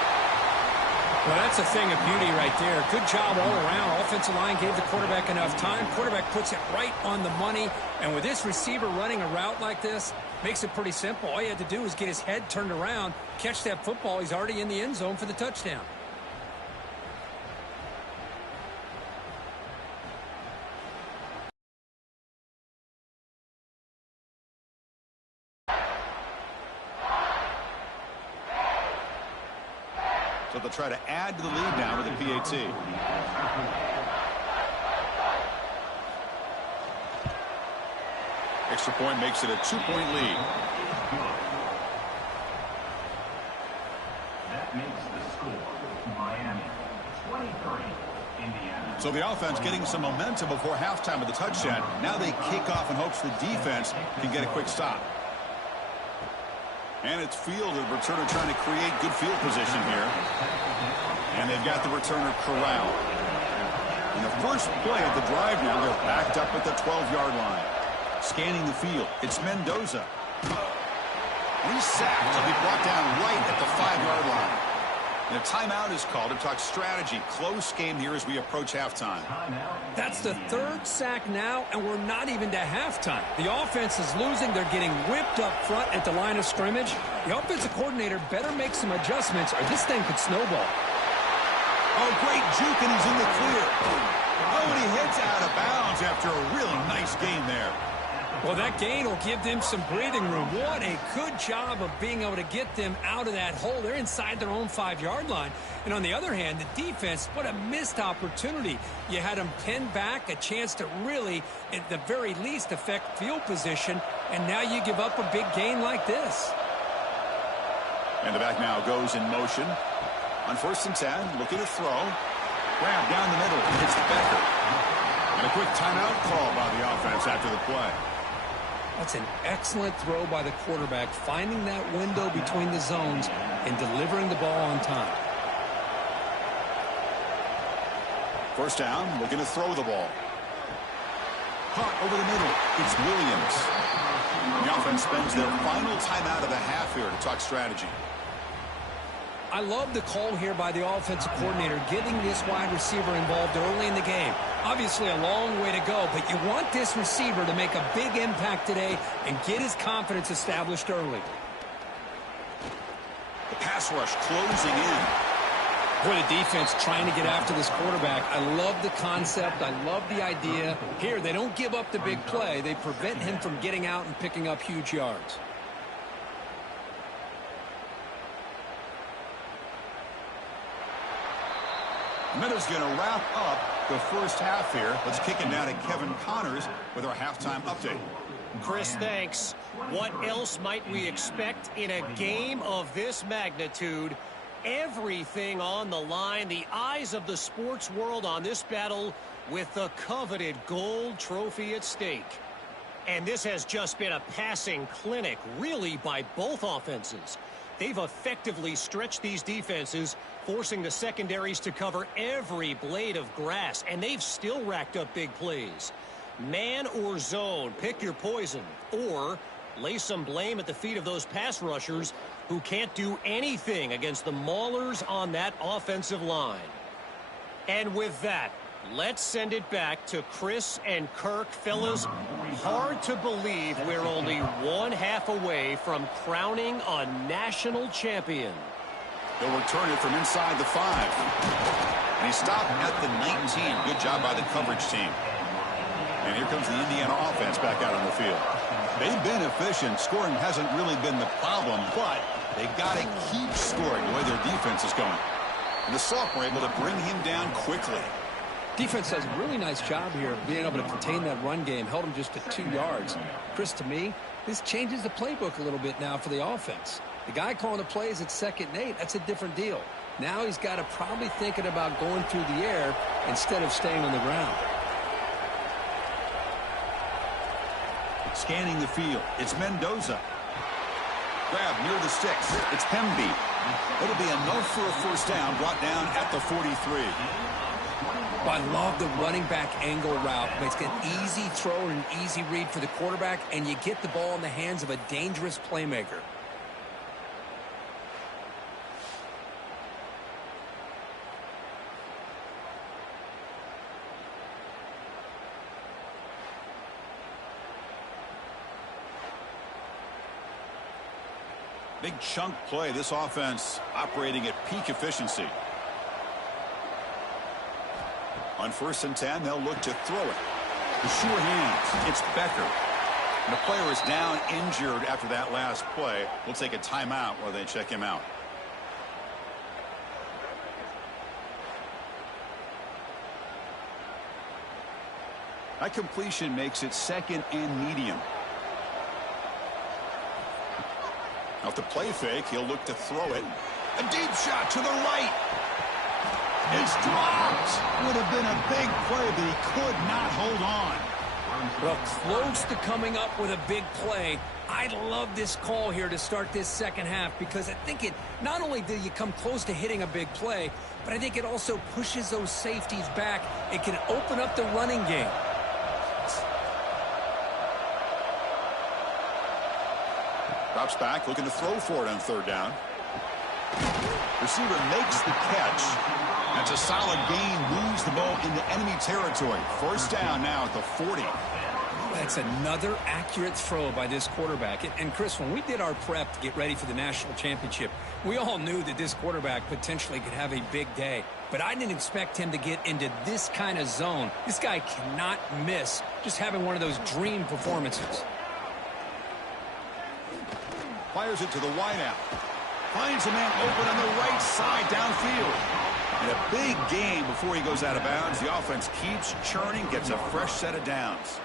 Well, that's a thing of beauty right there. Good job all around. Offensive line gave the quarterback enough time. Quarterback puts it right on the money. And with this receiver running a route like this, makes it pretty simple. All you had to do was get his head turned around, catch that football. He's already in the end zone for the touchdown. So they'll try to add to the lead now with a PAT. Extra point makes it a 2-point lead. That makes the score Miami 23, Indiana. So the offense getting some momentum before halftime with the touchdown. Now they kick off in hopes the defense can get a quick stop. And it's field. The returner trying to create good field position here. And they've got the returner corralled. In the first play of the drive now, they're backed up at the 12-yard line. Scanning the field, it's Mendoza. He's sacked. He'll be brought down right at the 5-yard line. And a timeout is called to talk strategy. Close game here as we approach halftime. That's the third sack now, and we're not even to halftime. The offense is losing. They're getting whipped up front at the line of scrimmage. The offensive coordinator better make some adjustments or this thing could snowball. Oh, great juke, and he's in the clear. Oh, and he heads out of bounds after a really nice gain there. Well, that gain will give them some breathing room. What a good job of being able to get them out of that hole. They're inside their own 5-yard line. And on the other hand, the defense, what a missed opportunity. You had them pinned back, a chance to really, at the very least, affect field position. And now you give up a big gain like this. And the back now goes in motion. On 1st and 10, looking to throw. Grab down the middle. It's Becker. And a quick timeout call by the offense after the play. That's an excellent throw by the quarterback, finding that window between the zones and delivering the ball on time. 1st down, looking to throw the ball. Caught over the middle. It's Williams. The offense spends their final timeout of the half here to talk strategy. I love the call here by the offensive coordinator, getting this wide receiver involved early in the game. Obviously a long way to go, but you want this receiver to make a big impact today and get his confidence established early. The pass rush closing in. Boy, the defense trying to get after this quarterback. I love the concept. I love the idea. Here, they don't give up the big play. They prevent him from getting out and picking up huge yards. Minutes going to wrap up the first half here. Let's kick it down to Kevin Connors with our halftime update. Chris, thanks. What else might we expect in a game of this magnitude? Everything on the line, the eyes of the sports world on this battle with the coveted gold trophy at stake. And this has just been a passing clinic, really, by both offenses. They've effectively stretched these defenses, forcing the secondaries to cover every blade of grass, and they've still racked up big plays. Man or zone, pick your poison, or lay some blame at the feet of those pass rushers who can't do anything against the maulers on that offensive line. And with that, let's send it back to Chris and Kirk. Fellas, hard to believe we're only one half away from crowning a national champion. They'll return it from inside the 5. And he stopped at the 19. Good job by the coverage team. And here comes the Indiana offense back out on the field. They've been efficient. Scoring hasn't really been the problem, but they've got to keep scoring the way their defense is going. And the sophomore able to bring him down quickly. Defense does a really nice job here of being able to contain that run game, held him just to 2 yards. Chris, to me, this changes the playbook a little bit now for the offense. The guy calling the plays at 2nd and 8, that's a different deal. Now he's got to probably thinking about going through the air instead of staying on the ground. Scanning the field, it's Mendoza. Grab near the sticks, it's Hemby. It'll be enough for a 1st down, brought down at the 43. I love the running back angle route. It's an easy throw and an easy read for the quarterback, and you get the ball in the hands of a dangerous playmaker. Big chunk play. This offense operating at peak efficiency. On 1st and 10, they'll look to throw it. The sure hands. It's Becker. And the player is down injured after that last play. We'll take a timeout while they check him out. That completion makes it second and medium. Off the play fake, he'll look to throw it. A deep shot to the right. It's dropped. Would have been a big play, but he could not hold on. Well, close to coming up with a big play. I love this call here to start this second half because I think it not only do you come close to hitting a big play, but I think it also pushes those safeties back. It can open up the running game. Drops back, looking to throw for it on third down. Receiver makes the catch. That's a solid gain, moves the ball into enemy territory. First down now at the 40. That's another accurate throw by this quarterback. And Chris, when we did our prep to get ready for the national championship, we all knew that this quarterback potentially could have a big day. But I didn't expect him to get into this kind of zone. This guy cannot miss just having one of those dream performances. Fires it to the wideout. Finds a man open on the right side downfield. And a big gain before he goes out of bounds. The offense keeps churning, gets a fresh set of downs.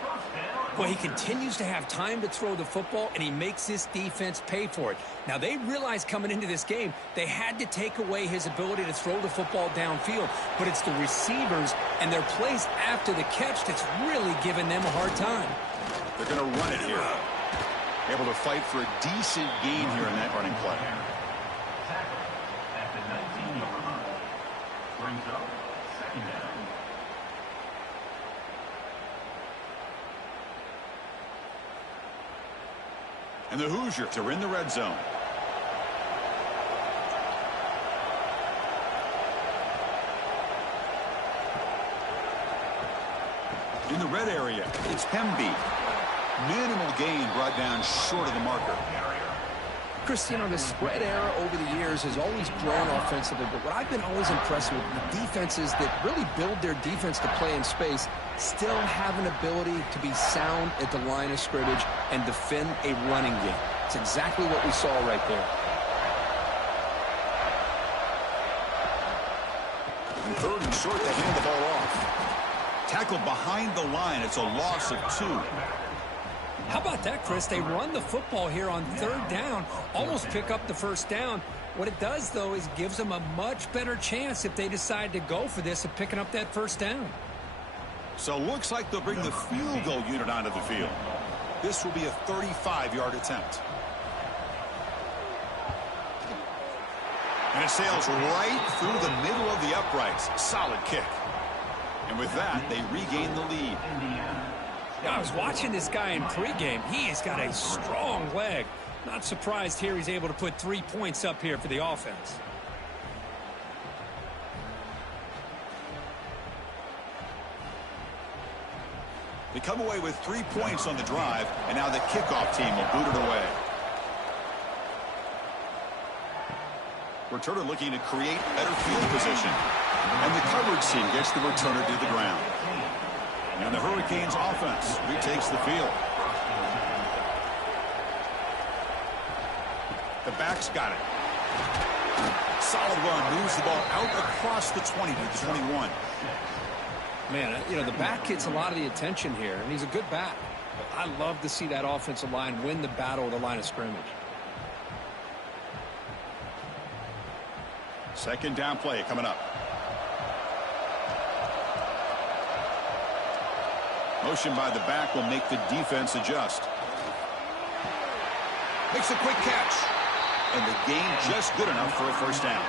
Well, he continues to have time to throw the football, and he makes this defense pay for it. Now, they realized coming into this game, they had to take away his ability to throw the football downfield. But it's the receivers and their plays after the catch that's really giving them a hard time. They're going to run it here. Able to fight for a decent gain here in that running play. Tackle at the 19-yard line. Brings up second down. And the Hoosiers are in the red zone. In the red area, it's Hemby. Minimal gain brought down short of the marker. Chris, you know, the spread era over the years has always grown offensively, but what I've been always impressed with the defenses that really build their defense to play in space still have an ability to be sound at the line of scrimmage and defend a running game. It's exactly what we saw right there. And third and short, they hand the ball off. Tackled behind the line. It's a loss of 2. How about that, Chris? They run the football here on third down, almost pick up the first down. What it does, though, is gives them a much better chance if they decide to go for this of picking up that first down. So looks like they'll bring the field goal unit onto the field. This will be a 35-yard attempt. And it sails right through the middle of the uprights. Solid kick. And with that, they regain the lead. I was watching this guy in pregame. He's got a strong leg. Not surprised here he's able to put 3 points up here for the offense. They come away with 3 points on the drive, and now the kickoff team will boot it away. Returner looking to create better field position. And the coverage team gets the returner to the ground. And the Hurricanes offense retakes the field. The back's got it. Solid run, moves the ball out across the 20 to the 21. Man, you know, the back gets a lot of the attention here, and he's a good back. But I love to see that offensive line win the battle of the line of scrimmage. Second down play coming up. Motion by the back will make the defense adjust. Makes a quick catch. And the gain just good enough for a first down.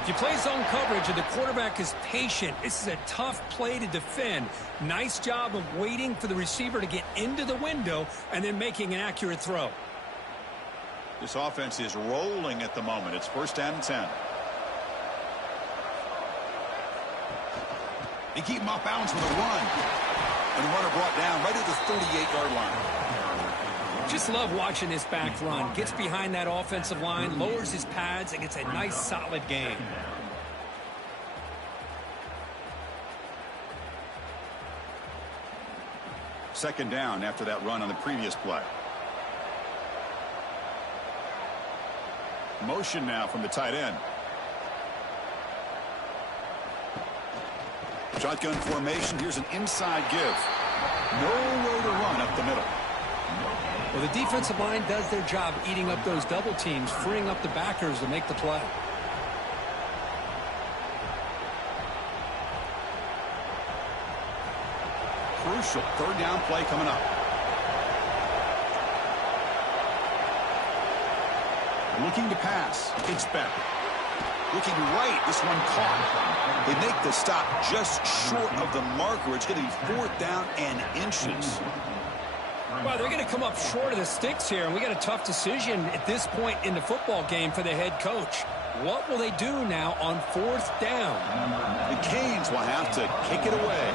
If you play zone coverage and the quarterback is patient, this is a tough play to defend. Nice job of waiting for the receiver to get into the window and then making an accurate throw. This offense is rolling at the moment. It's first down and 10. They keep him off bounds with a run. And the runner brought down right at the 38-yard line. Just love watching this back run. Gets behind that offensive line, lowers his pads, and gets a nice solid gain. Second down after that run on the previous play. Motion now from the tight end. Shotgun formation. Here's an inside give. Nowhere to run up the middle. Well, the defensive line does their job eating up those double teams, freeing up the backers to make the play. Crucial third down play coming up. Looking to pass. It's back. Looking right. This one caught. They make the stop just short of the marker. It's going to be 4th down and inches. Well, they're going to come up short of the sticks here, and we got a tough decision at this point in the football game for the head coach. What will they do now on 4th down? The Canes will have to kick it away.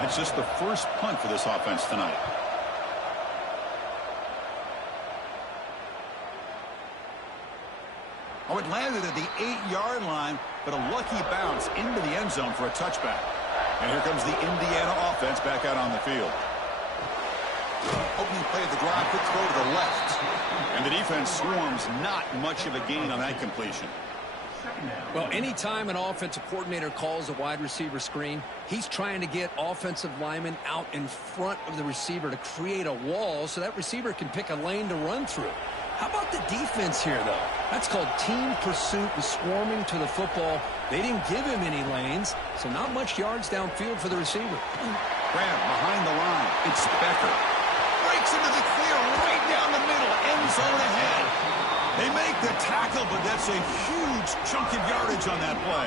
That's just the first punt for this offense tonight. Oh, it landed at the 8-yard line, but a lucky bounce into the end zone for a touchback. And here comes the Indiana offense back out on the field. Opening play of the drive, quick throw to the left. And the defense swarms, not much of a gain on that completion. Well, anytime an offensive coordinator calls a wide receiver screen, he's trying to get offensive linemen out in front of the receiver to create a wall so that receiver can pick a lane to run through. How about the defense here, though? That's called team pursuit and swarming to the football. They didn't give him any lanes, so not much yards downfield for the receiver. Grab behind the line. It's Becker. Breaks into the clear right down the middle. End zone ahead. They make the tackle, but that's a huge chunk of yardage on that play.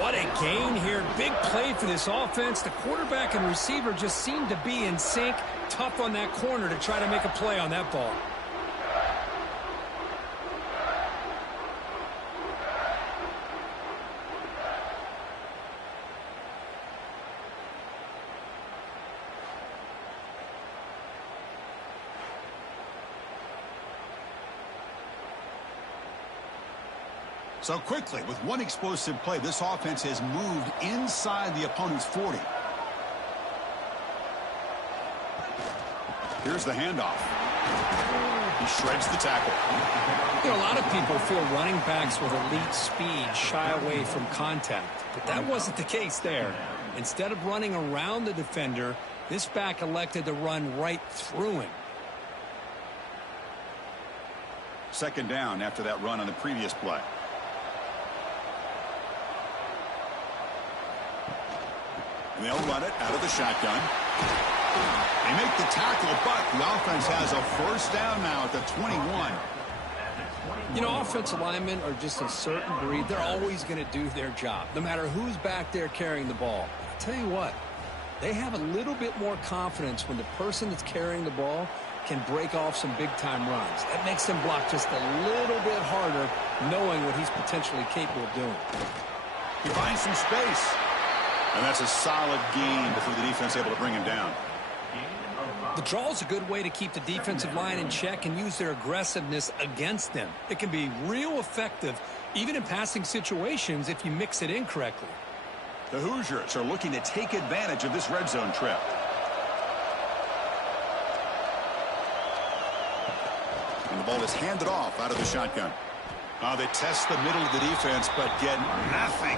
What a gain here. Big play for this offense. The quarterback and receiver just seem to be in sync. Tough on that corner to try to make a play on that ball. So quickly, with one explosive play, this offense has moved inside the opponent's 40. Here's the handoff. He shreds the tackle. You know, a lot of people feel running backs with elite speed shy away from contact, but that wasn't the case there. Instead of running around the defender, this back elected to run right through him. Second down after that run on the previous play. And they'll run it out of the shotgun. They make the tackle, but the offense has a first down now at the 21. You know, offensive linemen are just a certain breed. They're always going to do their job, no matter who's back there carrying the ball. I'll tell you what, they have a little bit more confidence when the person that's carrying the ball can break off some big-time runs. That makes them block just a little bit harder, knowing what he's potentially capable of doing. He finds some space. And that's a solid gain before the defense able to bring him down. The draw is a good way to keep the defensive line in check and use their aggressiveness against them. It can be real effective, even in passing situations, if you mix it in correctly. The Hoosiers are looking to take advantage of this red zone trip. And the ball is handed off out of the shotgun. They test the middle of the defense, but get nothing.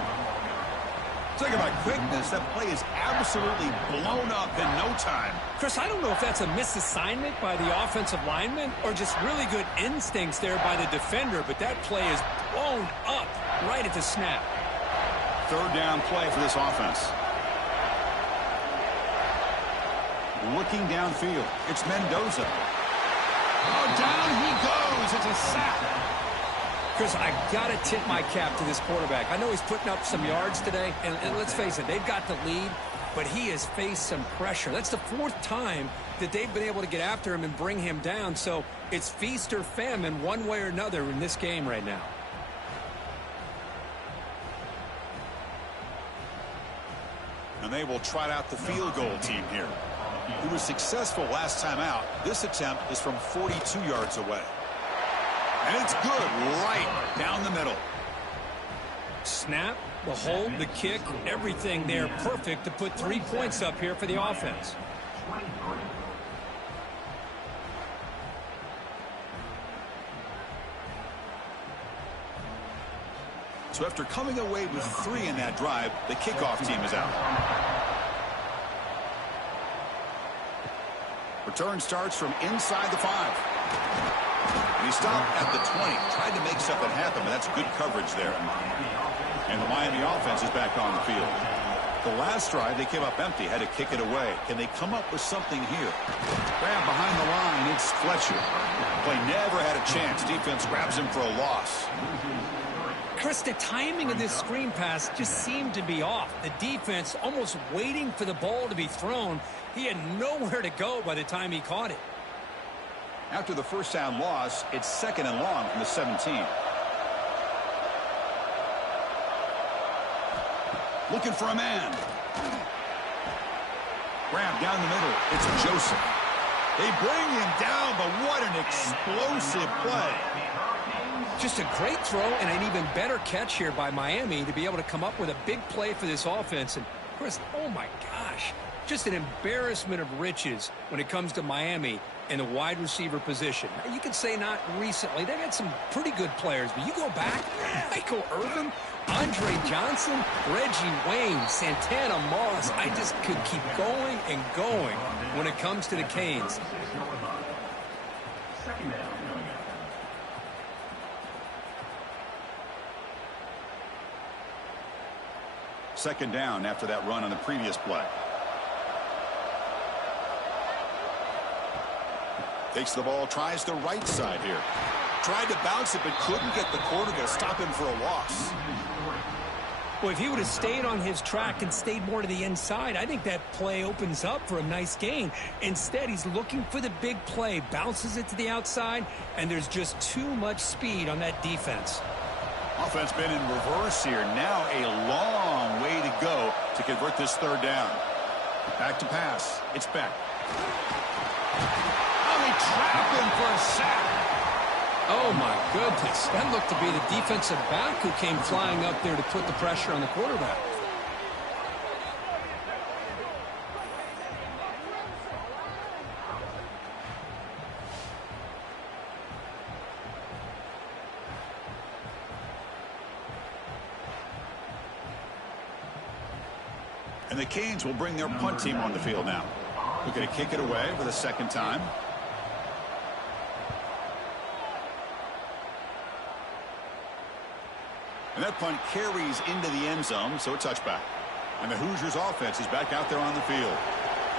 Talk about quickness. That play is absolutely blown up in no time. Chris, I don't know if that's a misassignment by the offensive lineman or just really good instincts there by the defender, but that play is blown up right at the snap. Third down play for this offense. Looking downfield. It's Mendoza. Oh, down he goes. It's a sack. Chris, I got to tip my cap to this quarterback. I know he's putting up some yards today, and let's face it, they've got the lead, but he has faced some pressure. That's the 4th time that they've been able to get after him and bring him down, so it's feast or famine one way or another in this game right now. And they will trot out the field goal team here. He was successful last time out. This attempt is from 42 yards away. And it's good right down the middle. Snap, the hold, the kick, everything there perfect to put 3 points up here for the offense. So after coming away with 3 in that drive, the kickoff team is out. Return starts from inside the 5. And he stopped at the 20. Tried to make something happen, but that's good coverage there. And the Miami offense is back on the field. The last drive, they came up empty, had to kick it away. Can they come up with something here? Grab behind the line, it's Fletcher. Play never had a chance. Defense grabs him for a loss. Chris, the timing of this screen pass just seemed to be off. The defense almost waiting for the ball to be thrown. He had nowhere to go by the time he caught it. After the first down loss, it's 2nd and long from the 17. Looking for a man. Grab down the middle. It's Joseph. They bring him down, but what an explosive play. Just a great throw and an even better catch here by Miami to be able to come up with a big play for this offense. And Chris, oh my gosh, just an embarrassment of riches when it comes to Miami in the wide receiver position. You could say not recently. They've had some pretty good players, but you go back, Michael Irvin, Andre Johnson, Reggie Wayne, Santana Moss. I just could keep going and going when it comes to the Canes. Second down after that run on the previous play. Takes the ball, tries the right side here. Tried to bounce it, but couldn't get the corner to stop him for a loss. Well, if he would have stayed on his track and stayed more to the inside, I think that play opens up for a nice gain. Instead, he's looking for the big play, bounces it to the outside, and there's just too much speed on that defense. Offense been in reverse here. Now a long way to go to convert this 3rd down. Back to pass. It's Beck. Oh, he trapped him for a sack. Oh, my goodness. That looked to be the defensive back who came flying up there to put the pressure on the quarterback. And the Canes will bring their punt team on the field now. We're going to kick it away for the 2nd time. And that punt carries into the end zone, so a touchback. And the Hoosiers offense is back out there on the field.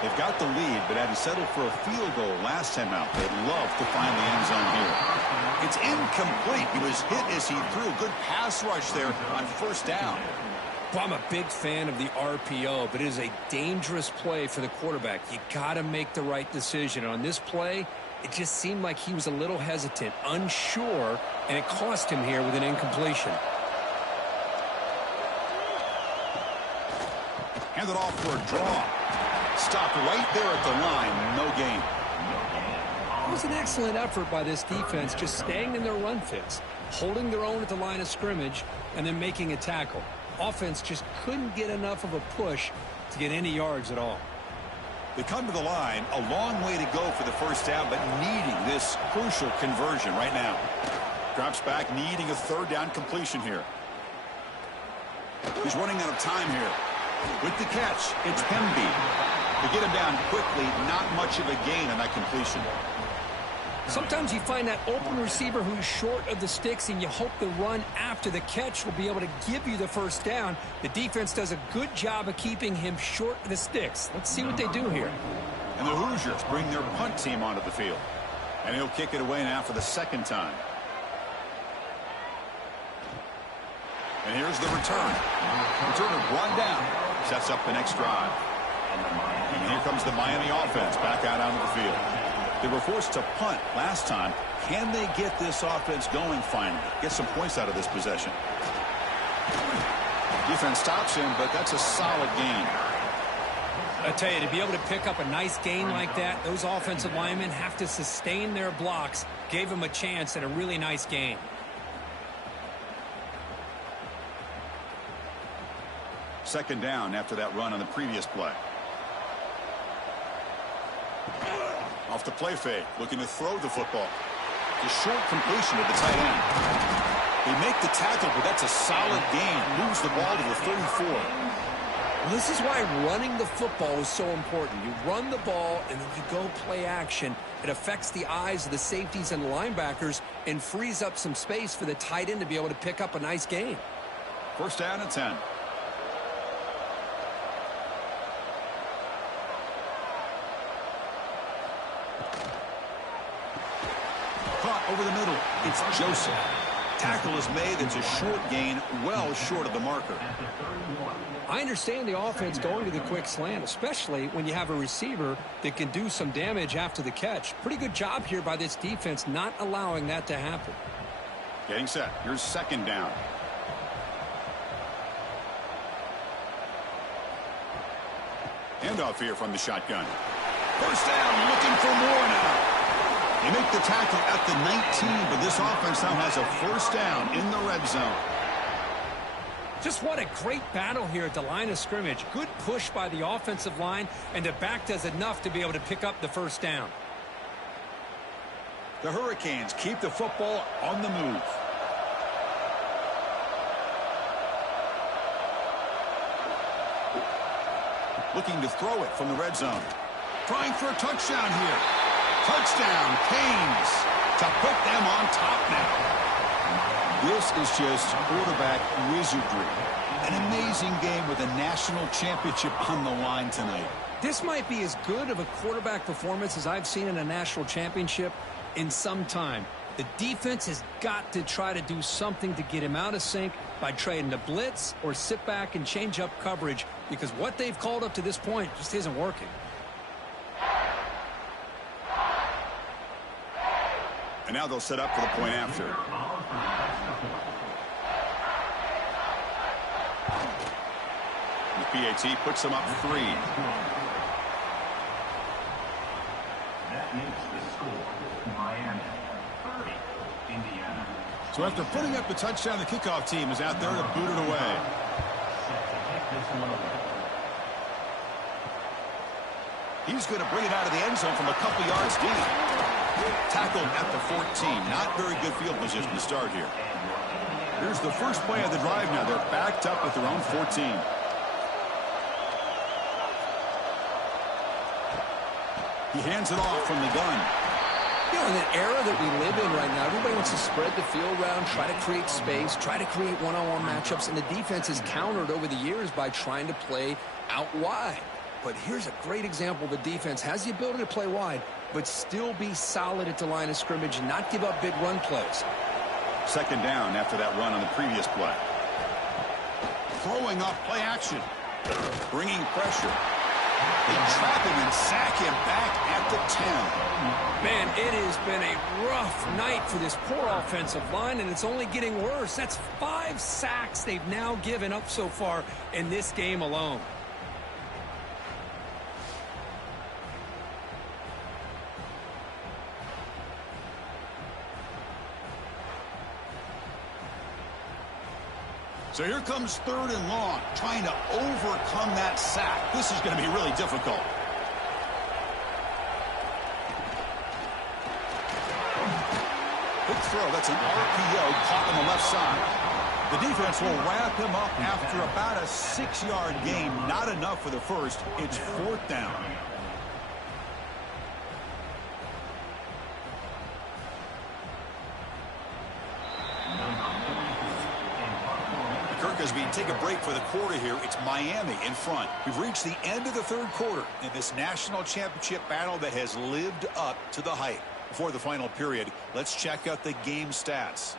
They've got the lead, but had to settle for a field goal last time out. They'd love to find the end zone here. It's incomplete. He was hit as he threw. Good pass rush there on 1st down. Well, I'm a big fan of the RPO, but it is a dangerous play for the quarterback. You got to make the right decision. On this play, it just seemed like he was a little hesitant, unsure, and it cost him here with an incompletion. Handed off for a draw. Stopped right there at the line. No gain. It was an excellent effort by this defense, just staying in their run fits, holding their own at the line of scrimmage, and then making a tackle. Offense just couldn't get enough of a push to get any yards at all. They come to the line, a long way to go for the 1st down, but needing this crucial conversion right now. Drops back, needing a 3rd down completion here. He's running out of time here. With the catch, it's Hemby. To get him down quickly, not much of a gain on that completion. Sometimes you find that open receiver who's short of the sticks, and you hope the run after the catch will be able to give you the 1st down. The defense does a good job of keeping him short of the sticks. Let's see what they do here. And the Hoosiers bring their punt team onto the field. And he'll kick it away now for the 2nd time. And here's the return. Returner brought down. Sets up the next drive. And here comes the Miami offense back out onto the field. They were forced to punt last time. Can they get this offense going finally? Get some points out of this possession. Defense stops him, but that's a solid gain. I tell you, to be able to pick up a nice gain like that, those offensive linemen have to sustain their blocks. Gave them a chance at a really nice gain. Second down after that run on the previous play. Off the play fake, looking to throw the football. The short completion to the tight end. They make the tackle, but that's a solid gain. Moves the ball to the 34. Well, this is why running the football is so important. You run the ball, and then you go play action. It affects the eyes of the safeties and linebackers and frees up some space for the tight end to be able to pick up a nice gain. First down and 10. Caught over the middle. It's Joseph. Tackle is made. It's a short gain, well short of the marker. I understand the offense going to the quick slant, especially when you have a receiver that can do some damage after the catch. Pretty good job here by this defense not allowing that to happen. Getting set. Here's second down. Handoff here from the shotgun. First down, looking for more now. They make the tackle at the 19, but this offense now has a first down in the red zone. Just what a great battle here at the line of scrimmage. Good push by the offensive line, and the back does enough to be able to pick up the first down. The Hurricanes keep the football on the move. Looking to throw it from the red zone. Trying for a touchdown here. Touchdown, Canes, to put them on top now. This is just quarterback wizardry. An amazing game with a national championship on the line tonight. This might be as good of a quarterback performance as I've seen in a national championship in some time. The defense has got to try to do something to get him out of sync by trading the blitz or sit back and change up coverage, because what they've called up to this point just isn't working. And now they'll set up for the point after. The PAT puts them up 3. That makes the score Miami 30, Indiana. So after putting up the touchdown, the kickoff team is out there to boot it away. Set to kick this one away. He's going to bring it out of the end zone from a couple yards deep. Tackled at the 14. Not very good field position to start here. Here's the first play of the drive now. They're backed up at their own 14. He hands it off from the gun. You know, in the era that we live in right now, everybody wants to spread the field around, try to create space, try to create one-on-one matchups, and the defense has countered over the years by trying to play out wide. But here's a great example. The defense has the ability to play wide, but still be solid at the line of scrimmage and not give up big run plays. Second down after that run on the previous play. Throwing up play action. Bringing pressure. They trap him and sack him back at the 10. Man, it has been a rough night for this poor offensive line, and it's only getting worse. That's 5 sacks they've now given up so far in this game alone. So here comes third and long, trying to overcome that sack. This is going to be really difficult. Big throw. That's an RPO caught on the left side. The defense will wrap him up after about a 6-yard gain. Not enough for the first. It's fourth down. As we take a break for the quarter here, it's Miami in front. We've reached the end of the third quarter in this national championship battle that has lived up to the hype. Before the final period, let's check out the game stats.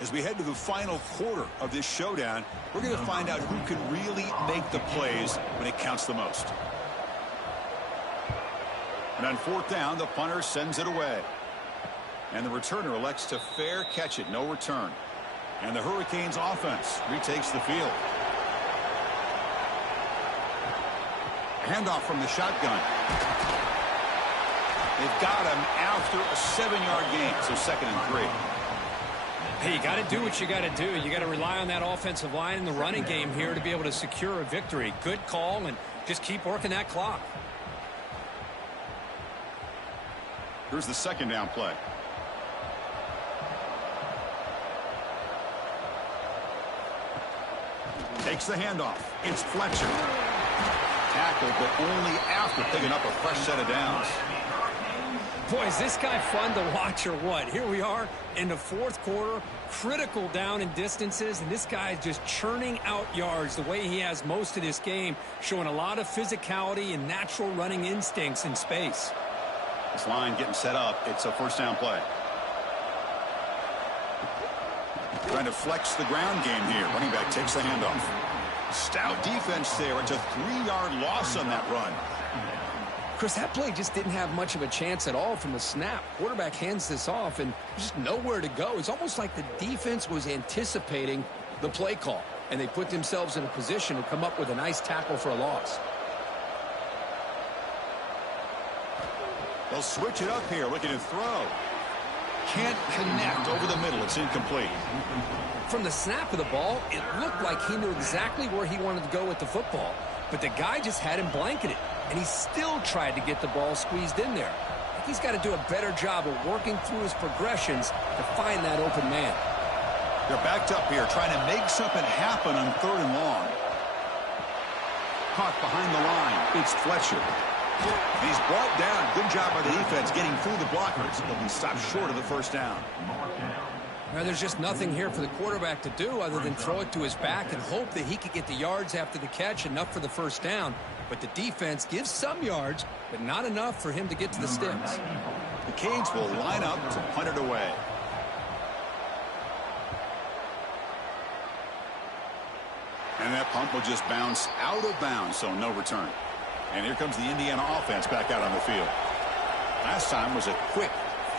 As we head to the final quarter of this showdown, we're going to find out who can really make the plays when it counts the most. And on fourth down, the punter sends it away. And the returner elects to fair catch it, no return. And the Hurricanes offense retakes the field. Handoff from the shotgun. They've got him after a 7-yard gain, so second and 3. Hey, you got to do what you got to do. You got to rely on that offensive line in the running game here to be able to secure a victory. Good call, and just keep working that clock. Here's the second down play. Takes the handoff. It's Fletcher. Tackled, but only after picking up a fresh set of downs. Boy, is this guy fun to watch or what? Here we are in the fourth quarter, critical down and distances, and this guy is just churning out yards the way he has most of this game, showing a lot of physicality and natural running instincts in space. This line getting set up. It's a first down play. Trying to flex the ground game here. Running back takes the handoff. Stout defense there. It's a 3-yard loss on that run. Chris, that play just didn't have much of a chance at all from the snap. Quarterback hands this off and just nowhere to go. It's almost like the defense was anticipating the play call, and they put themselves in a position to come up with a nice tackle for a loss. They'll switch it up here, looking to throw. Can't connect over the middle. It's incomplete. From the snap of the ball, it looked like he knew exactly where he wanted to go with the football, but the guy just had him blanketed, and he still tried to get the ball squeezed in there. I think he's got to do a better job of working through his progressions to find that open man. They're backed up here, trying to make something happen on 3rd and long. Caught behind the line. It's Fletcher. He's brought down. Good job by the defense getting through the blockers. He'll be stopped short of the first down. Now, there's just nothing here for the quarterback to do other than throw it to his back and hope that he could get the yards after the catch, enough for the first down. But the defense gives some yards, but not enough for him to get to the sticks. The Canes will line up to punt it away. And that punt will just bounce out of bounds, so no return. And here comes the Indiana offense back out on the field. Last time was a quick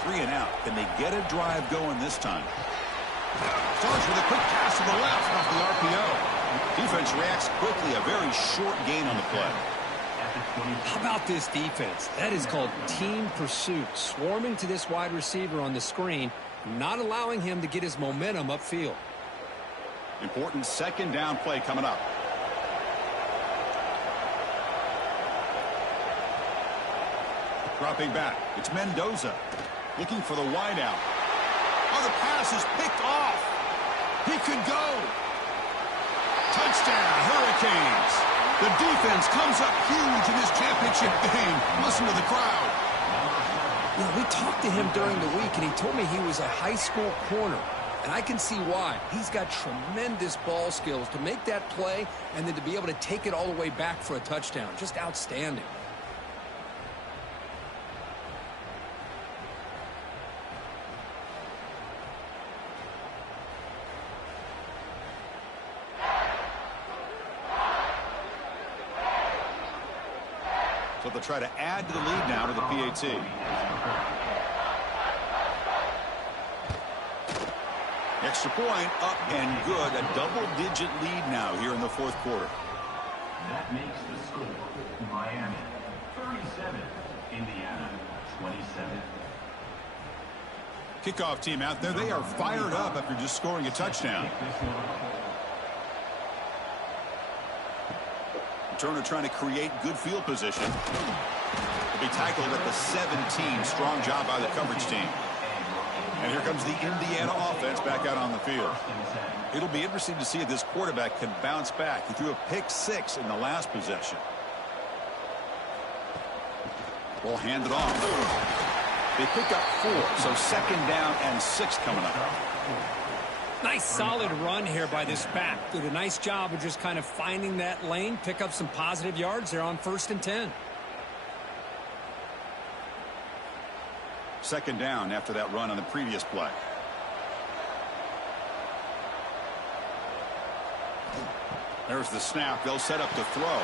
3 and out. Can they get a drive going this time? Starts with a quick pass to the left off the RPO. Defense reacts quickly. A very short gain on the play. How about this defense? That is called team pursuit. Swarming to this wide receiver on the screen, not allowing him to get his momentum upfield. Important second down play coming up. Dropping back. It's Mendoza. Looking for the wideout. Oh, the pass is picked off. He could go. Touchdown, Hurricanes. The defense comes up huge in this championship game. Listen to the crowd. You know, we talked to him during the week, and he told me he was a high school corner. And I can see why. He's got tremendous ball skills to make that play and then to be able to take it all the way back for a touchdown. Just outstanding. So they'll try to add to the lead now to the PAT. Extra point up and good. A double-digit lead now here in the fourth quarter. That makes the score Miami 37, Indiana 27. Kickoff team out there. They are fired up after just scoring a touchdown. Turner trying to create good field position. Will be tackled at the 17. Strong job by the coverage team. And here comes the Indiana offense back out on the field. It'll be interesting to see if this quarterback can bounce back. He threw a pick 6 in the last possession. We'll hand it off. They pick up 4, so second down and 6 coming up. Nice solid run here by this back. Did a nice job of just kind of finding that lane, pick up some positive yards there on 1st and 10. Second down after that run on the previous play. There's the snap. They'll set up to throw.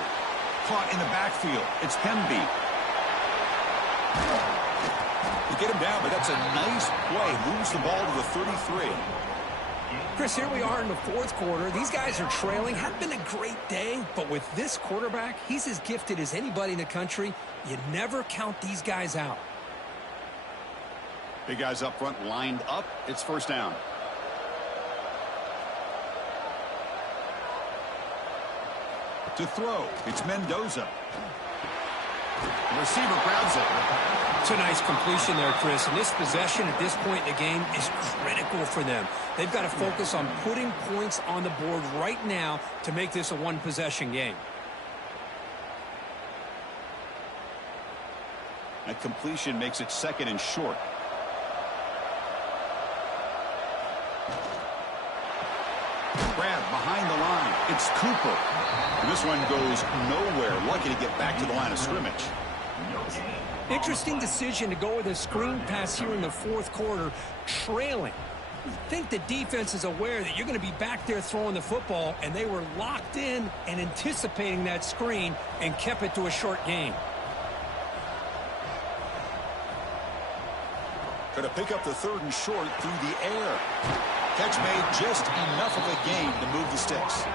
Caught in the backfield. It's Hemby. You get him down, but that's a nice play. Moves the ball to the 33. Chris, here we are in the fourth quarter. These guys are trailing. Hadn't been a great day, but with this quarterback, he's as gifted as anybody in the country. You never count these guys out. Big guys up front lined up. It's first down. To throw, it's Mendoza. The receiver grabs it. It's a nice completion there, Chris. And this possession at this point in the game is critical for them. They've got to focus on putting points on the board right now to make this a one-possession game. That completion makes it 2nd and short. Grab behind the line. It's Cooper. And this one goes nowhere. Lucky to get back to the line of scrimmage. Interesting decision to go with a screen pass here in the 4th quarter, trailing. I think the defense is aware that you're going to be back there throwing the football, and they were locked in and anticipating that screen and kept it to a short gain. Going to pick up the 3rd and short through the air. Catch made, just enough of a gain to move the sticks.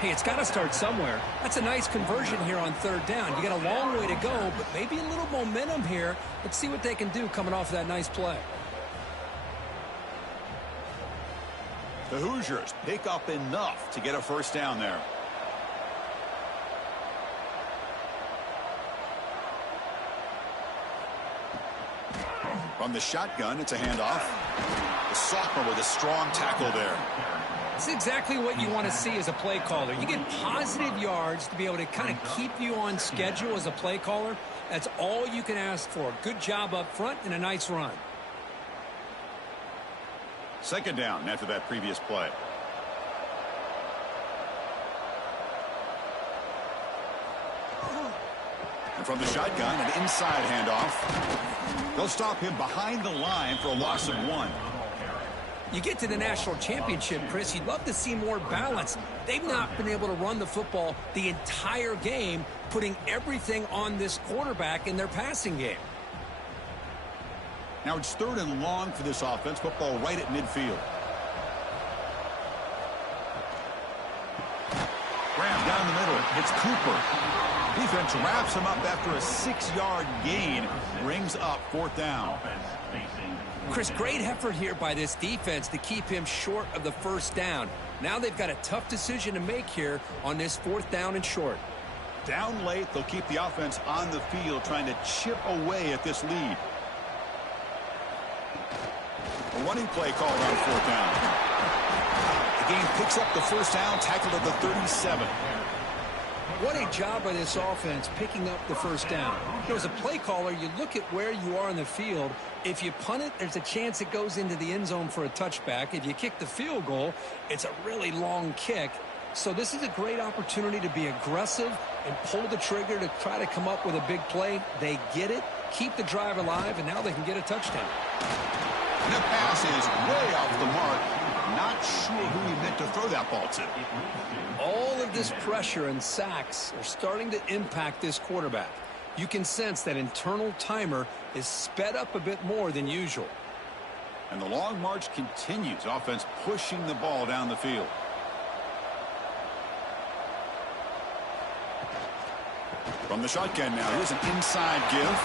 Hey, it's got to start somewhere. That's a nice conversion here on 3rd down. You got a long way to go, but maybe a little momentum here. Let's see what they can do coming off of that nice play. The Hoosiers pick up enough to get a 1st down there. From the shotgun, it's a handoff. The sophomore with a strong tackle there. It's exactly what you want to see as a play caller. You get positive yards to be able to kind of keep you on schedule as a play caller. That's all you can ask for. Good job up front and a nice run. 2nd down after that previous play. And from the shotgun, an inside handoff. They'll stop him behind the line for a loss of 1. You get to the national championship, Chris, you'd love to see more balance. They've not been able to run the football the entire game, putting everything on this quarterback in their passing game. Now it's 3rd and long for this offense. Football right at midfield. Grab down the middle. It's Cooper. Defense wraps him up after a 6-yard gain. Brings up 4th down. Chris, great effort here by this defense to keep him short of the 1st down. Now they've got a tough decision to make here on this 4th down and short. Down late, they'll keep the offense on the field trying to chip away at this lead. A running play called on 4th down. The game picks up the 1st down, tackled at the 37. What a job by this offense picking up the 1st down. As a play caller, you look at where you are in the field. If you punt it, there's a chance it goes into the end zone for a touchback. If you kick the field goal, it's a really long kick. So this is a great opportunity to be aggressive and pull the trigger to try to come up with a big play. They get it, keep the drive alive, and now they can get a touchdown. And that pass is way off the mark. Not sure who he meant to throw that ball to. All of this pressure and sacks are starting to impact this quarterback. You can sense that internal timer is sped up a bit more than usual. And the long march continues. Offense pushing the ball down the field. From the shotgun now, here's an inside give.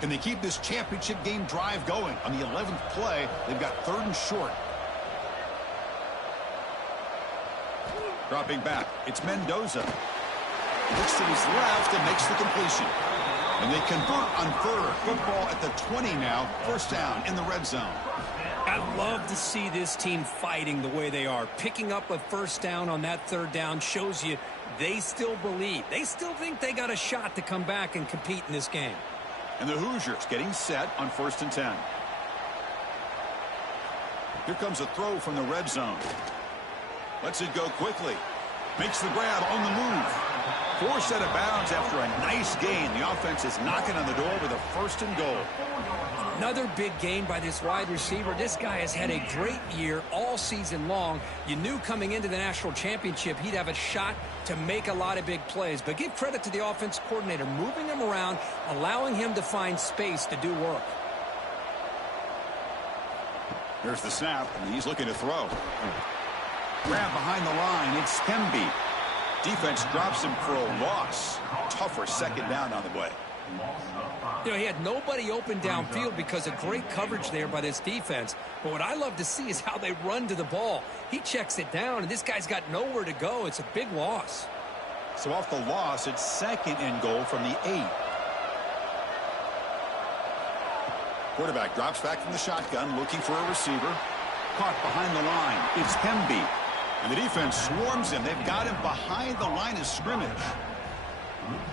Can they keep this championship game drive going? On the 11th play, they've got 3rd and short. Dropping back, it's Mendoza. Looks to his left and makes the completion. And they convert on 3rd. Football at the 20 now. 1st down in the red zone. I love to see this team fighting the way they are. Picking up a 1st down on that 3rd down shows you they still believe. They still think they got a shot to come back and compete in this game. And the Hoosiers getting set on 1st and 10. Here comes a throw from the red zone. Lets it go quickly. Makes the grab on the move. Forced out of bounds after a nice gain. The offense is knocking on the door with a 1st and goal. Another big gain by this wide receiver. This guy has had a great year all season long. You knew coming into the national championship he'd have a shot to make a lot of big plays. But give credit to the offense coordinator, moving him around, allowing him to find space to do work. Here's the snap, and he's looking to throw. Grab behind the line, it's Skemby. Defense drops him for a loss. Tougher 2nd down on the way. Loss of 5. You know, he had nobody open downfield because of great coverage there by this defense. But what I love to see is how they run to the ball. He checks it down, and this guy's got nowhere to go. It's a big loss. So off the loss, it's 2nd and goal from the 8. Quarterback drops back from the shotgun, looking for a receiver. Caught behind the line. It's Hemby. And the defense swarms him. They've got him behind the line of scrimmage.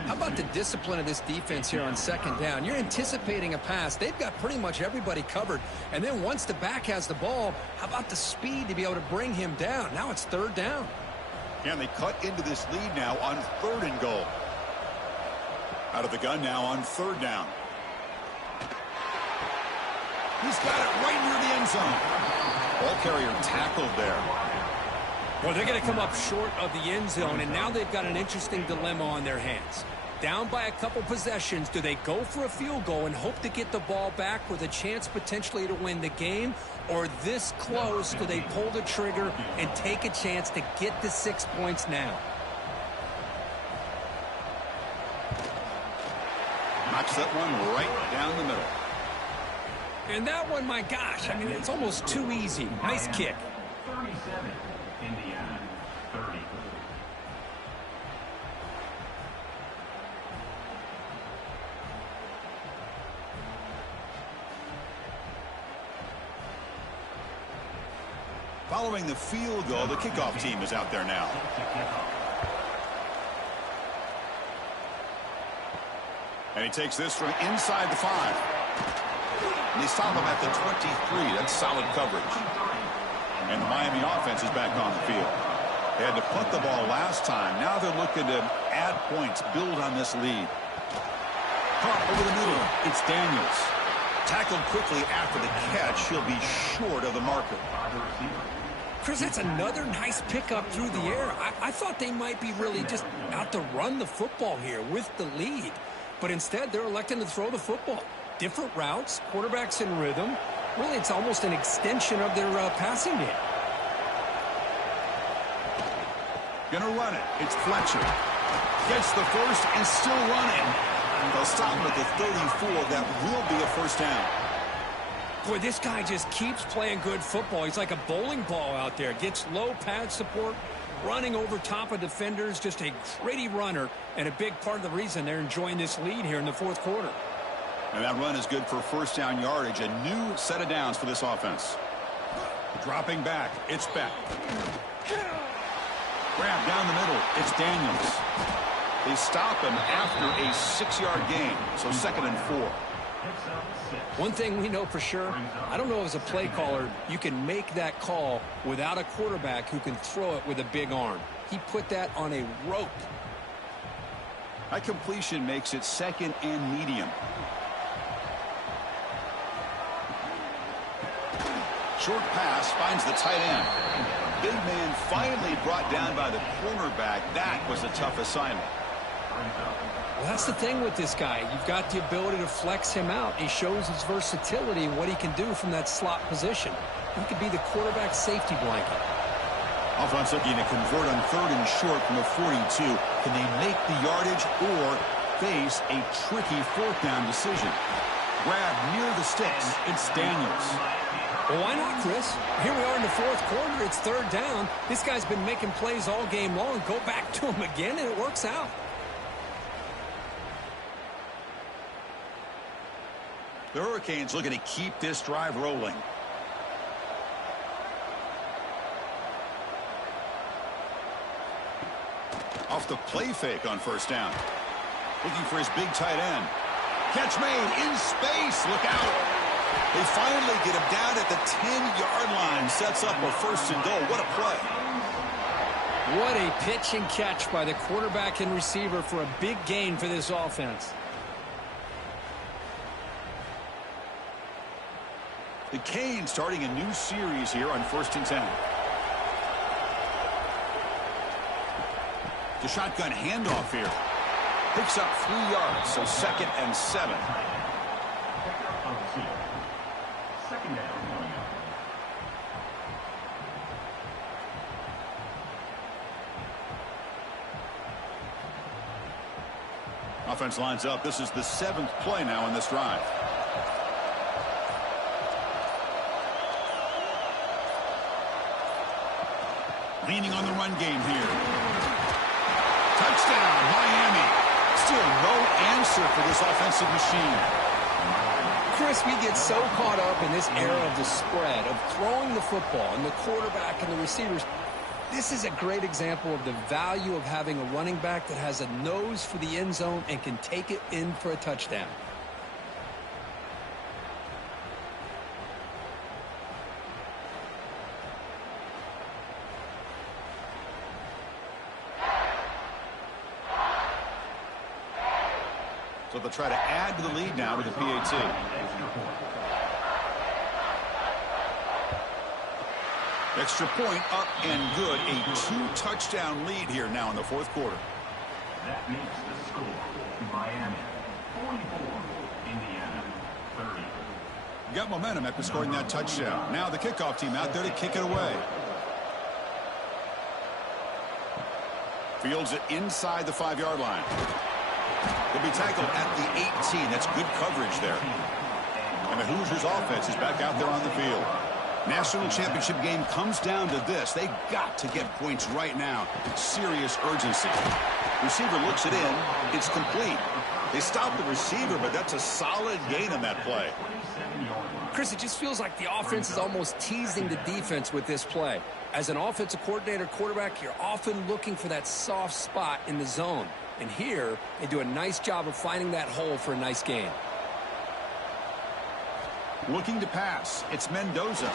How about the discipline of this defense here on 2nd down? You're anticipating a pass. They've got pretty much everybody covered. And then once the back has the ball, how about the speed to be able to bring him down? Now it's 3rd down. And they cut into this lead now on 3rd and goal. Out of the gun now on 3rd down. He's got it right near the end zone. Ball carrier tackled there. Well, they're going to come up short of the end zone, and now they've got an interesting dilemma on their hands. Down by a couple possessions, do they go for a field goal and hope to get the ball back with a chance potentially to win the game? Or this close, do they pull the trigger and take a chance to get the 6 points now? Knocks that one right down the middle. And that one, my gosh, I mean, it's almost too easy. Nice kick. 37, Indiana 30. Following the field goal, the kickoff team is out there now. And he takes this from inside the 5. And they stop him at the 23. That's solid coverage. And the Miami offense is back on the field. They had to punt the ball last time. Now they're looking to add points, build on this lead. Caught over the middle. It's Daniels. Tackled quickly after the catch. He'll be short of the marker. Chris, that's another nice pickup through the air. I thought they might be really just out to run the football here with the lead. But instead, they're electing to throw the football. Different routes, quarterbacks in rhythm. Really, it's almost an extension of their passing game. Gonna run it. It's Fletcher. Gets the first and still running. They'll stop him at the 34. That will be a 1st down. Boy, this guy just keeps playing good football. He's like a bowling ball out there. Gets low pad support, running over top of defenders. Just a gritty runner, and a big part of the reason they're enjoying this lead here in the 4th quarter. And that run is good for 1st down yardage. A new set of downs for this offense. Dropping back. It's Beck. Grab down the middle. It's Daniels. They stop him after a 6-yard gain. So 2nd and 4. One thing we know for sure, I don't know as a play caller, you can make that call without a quarterback who can throw it with a big arm. He put that on a rope. That completion makes it 2nd and medium. Short pass finds the tight end. Big man finally brought down by the cornerback. That was a tough assignment. Well, that's the thing with this guy. You've got the ability to flex him out. He shows his versatility and what he can do from that slot position. He could be the quarterback safety blanket. Offense looking to convert on 3rd and short from the 42. Can they make the yardage or face a tricky 4th down decision? Grab near the sticks. It's Daniels. Well, why not, Chris? Here we are in the 4th quarter. It's 3rd down. This guy's been making plays all game long. Go back to him again, and it works out. The Hurricanes looking to keep this drive rolling. Off the play fake on 1st down. Looking for his big tight end. Catch made in space. Look out. They finally get him down at the 10-yard line. Sets up a 1st and goal. What a play. What a pitch and catch by the quarterback and receiver for a big gain for this offense. The Canes starting a new series here on 1st and 10. The shotgun handoff here. Picks up 3 yards, so 2nd and 7. Offense lines up. This is the 7th play now in this drive. Leaning on the run game here. Touchdown, Miami. Still no answer for this offensive machine. Chris, we get so caught up in this era of the spread, of throwing the football, and the quarterback and the receivers. This is a great example of the value of having a running back that has a nose for the end zone and can take it in for a touchdown. So they'll try to add to the lead now with the PAT. Extra point up and good. A 2-touchdown lead here now in the 4th quarter. That makes the score Miami 44, Indiana 30. Got momentum after scoring that touchdown. Now the kickoff team out there to kick it away. Fields it inside the 5-yard line. He'll be tackled at the 18. That's good coverage there. And the Hoosiers offense is back out there on the field. National championship game comes down to this. They've got to get points right now. Serious urgency. Receiver looks it in. It's complete. They stopped the receiver, but that's a solid gain on that play. Chris, it just feels like the offense is almost teasing the defense with this play. As an offensive coordinator, quarterback, you're often looking for that soft spot in the zone. And here, they do a nice job of finding that hole for a nice gain. Looking to pass. It's Mendoza.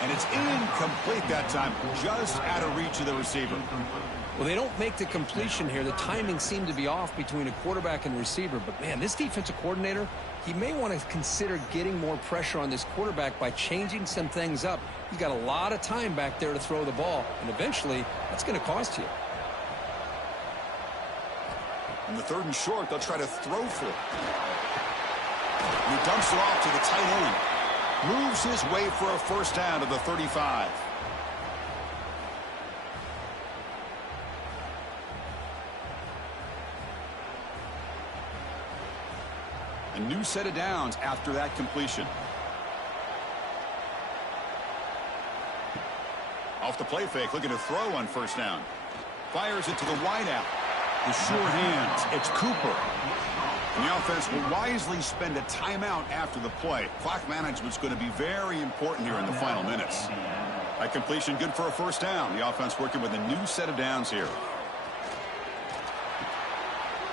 And it's incomplete that time. Just out of reach of the receiver. Well, they don't make the completion here. The timing seemed to be off between a quarterback and receiver. But, man, this defensive coordinator, he may want to consider getting more pressure on this quarterback by changing some things up. He's got a lot of time back there to throw the ball. And eventually, that's going to cost you. In the 3rd and short, they'll try to throw for it. And he dumps it off to the tight end. Moves his way for a first down to the 35. A new set of downs after that completion. Off the play fake, looking to throw on first down. Fires it to the wideout. The sure hands. It's Cooper. And the offense will wisely spend a timeout after the play. Clock management's going to be very important here in the final minutes. That completion good for a first down. The offense working with a new set of downs here.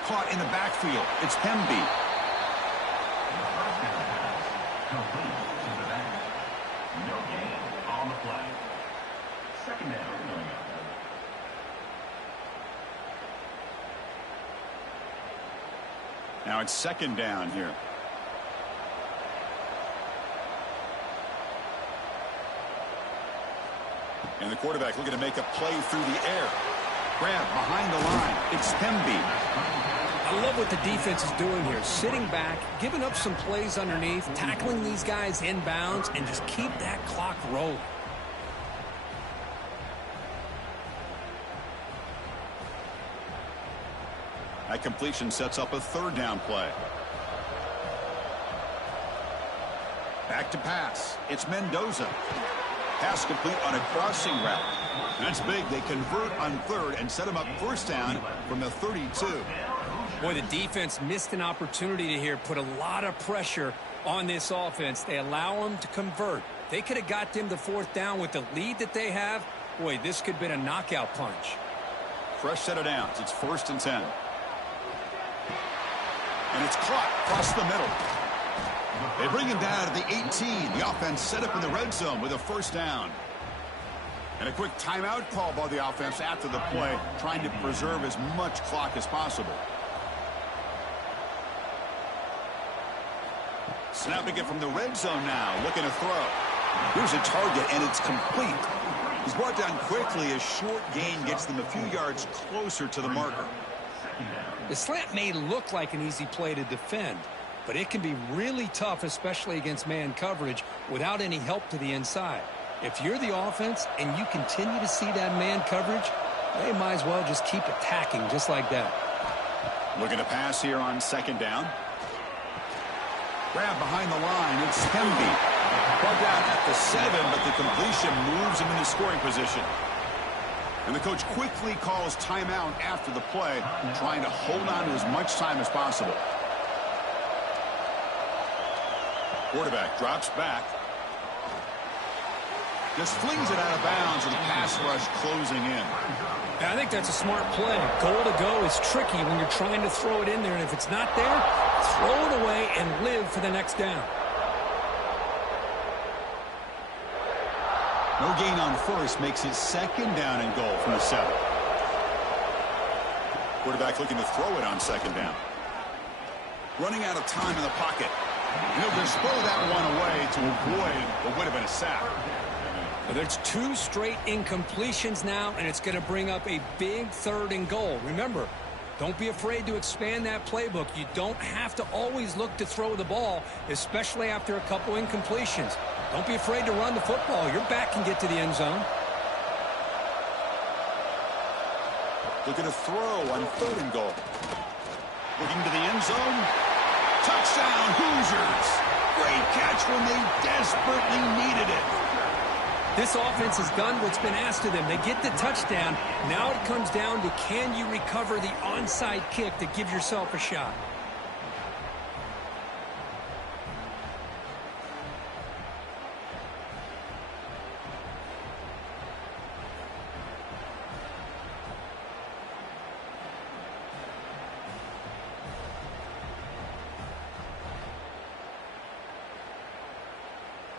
Caught in the backfield. It's Hemby. Complete to the back. No gain on the play. Second down. Now it's second down here. And the quarterback looking to make a play through the air. Grab behind the line. It's Hemby. I love what the defense is doing here. Sitting back, giving up some plays underneath, tackling these guys inbounds, and just keep that clock rolling. That completion sets up a third down play. Back to pass. It's Mendoza. Pass complete on a crossing route. That's big. They convert on third and set him up first down from the 32. Boy, the defense missed an opportunity to here, put a lot of pressure on this offense. They allow them to convert. They could have got them to fourth down with the lead that they have. Boy, this could have been a knockout punch. Fresh set of downs. It's 1st and 10. And it's caught across the middle. They bring him down to the 18. The offense set up in the red zone with a first down. And a quick timeout call by the offense after the play, trying to preserve as much clock as possible. Snapping it from the red zone now, looking to throw. Here's a target, and it's complete. He's brought down quickly. A short gain gets them a few yards closer to the marker. The slant may look like an easy play to defend, but it can be really tough, especially against man coverage, without any help to the inside. If you're the offense and you continue to see that man coverage, they might as well just keep attacking just like that. Looking to pass here on second down. Grab behind the line. It's Hemby. Brought down at the 7, but the completion moves him into scoring position. And the coach quickly calls timeout after the play, trying to hold on to as much time as possible. Quarterback drops back. Just flings it out of bounds with the pass rush closing in. I think that's a smart play. Goal to go is tricky when you're trying to throw it in there, and if it's not there, throw it away and live for the next down. No gain on first makes it second down and goal from the 7. Quarterback looking to throw it on second down. Running out of time in the pocket. And he'll just throw that one away to avoid what would have been a sack. Well, there's 2 straight incompletions now, and it's going to bring up a big 3rd and goal. Remember, don't be afraid to expand that playbook. You don't have to always look to throw the ball, especially after a couple incompletions. Don't be afraid to run the football. Your back can get to the end zone. Looking to throw on 3rd and goal. Looking to the end zone. Touchdown, Hoosiers. Great catch when they desperately needed it. This offense has done what's been asked of them. They get the touchdown. Now it comes down to, can you recover the onside kick to give yourself a shot?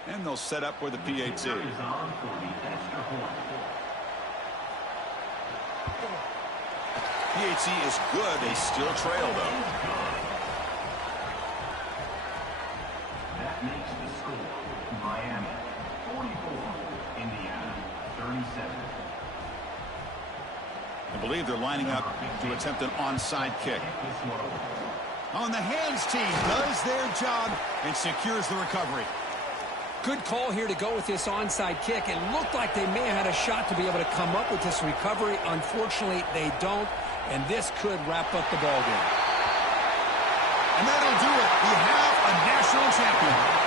And they'll set up with the PAT. PAT is good. They still trail, though. That makes the score Miami 44, Indiana 37. I believe they're lining up to attempt an onside kick. On the hands team does their job and secures the recovery. Good call here to go with this onside kick. It looked like they may have had a shot to be able to come up with this recovery. Unfortunately, they don't, and this could wrap up the ballgame. And that'll do it. We have a national champion.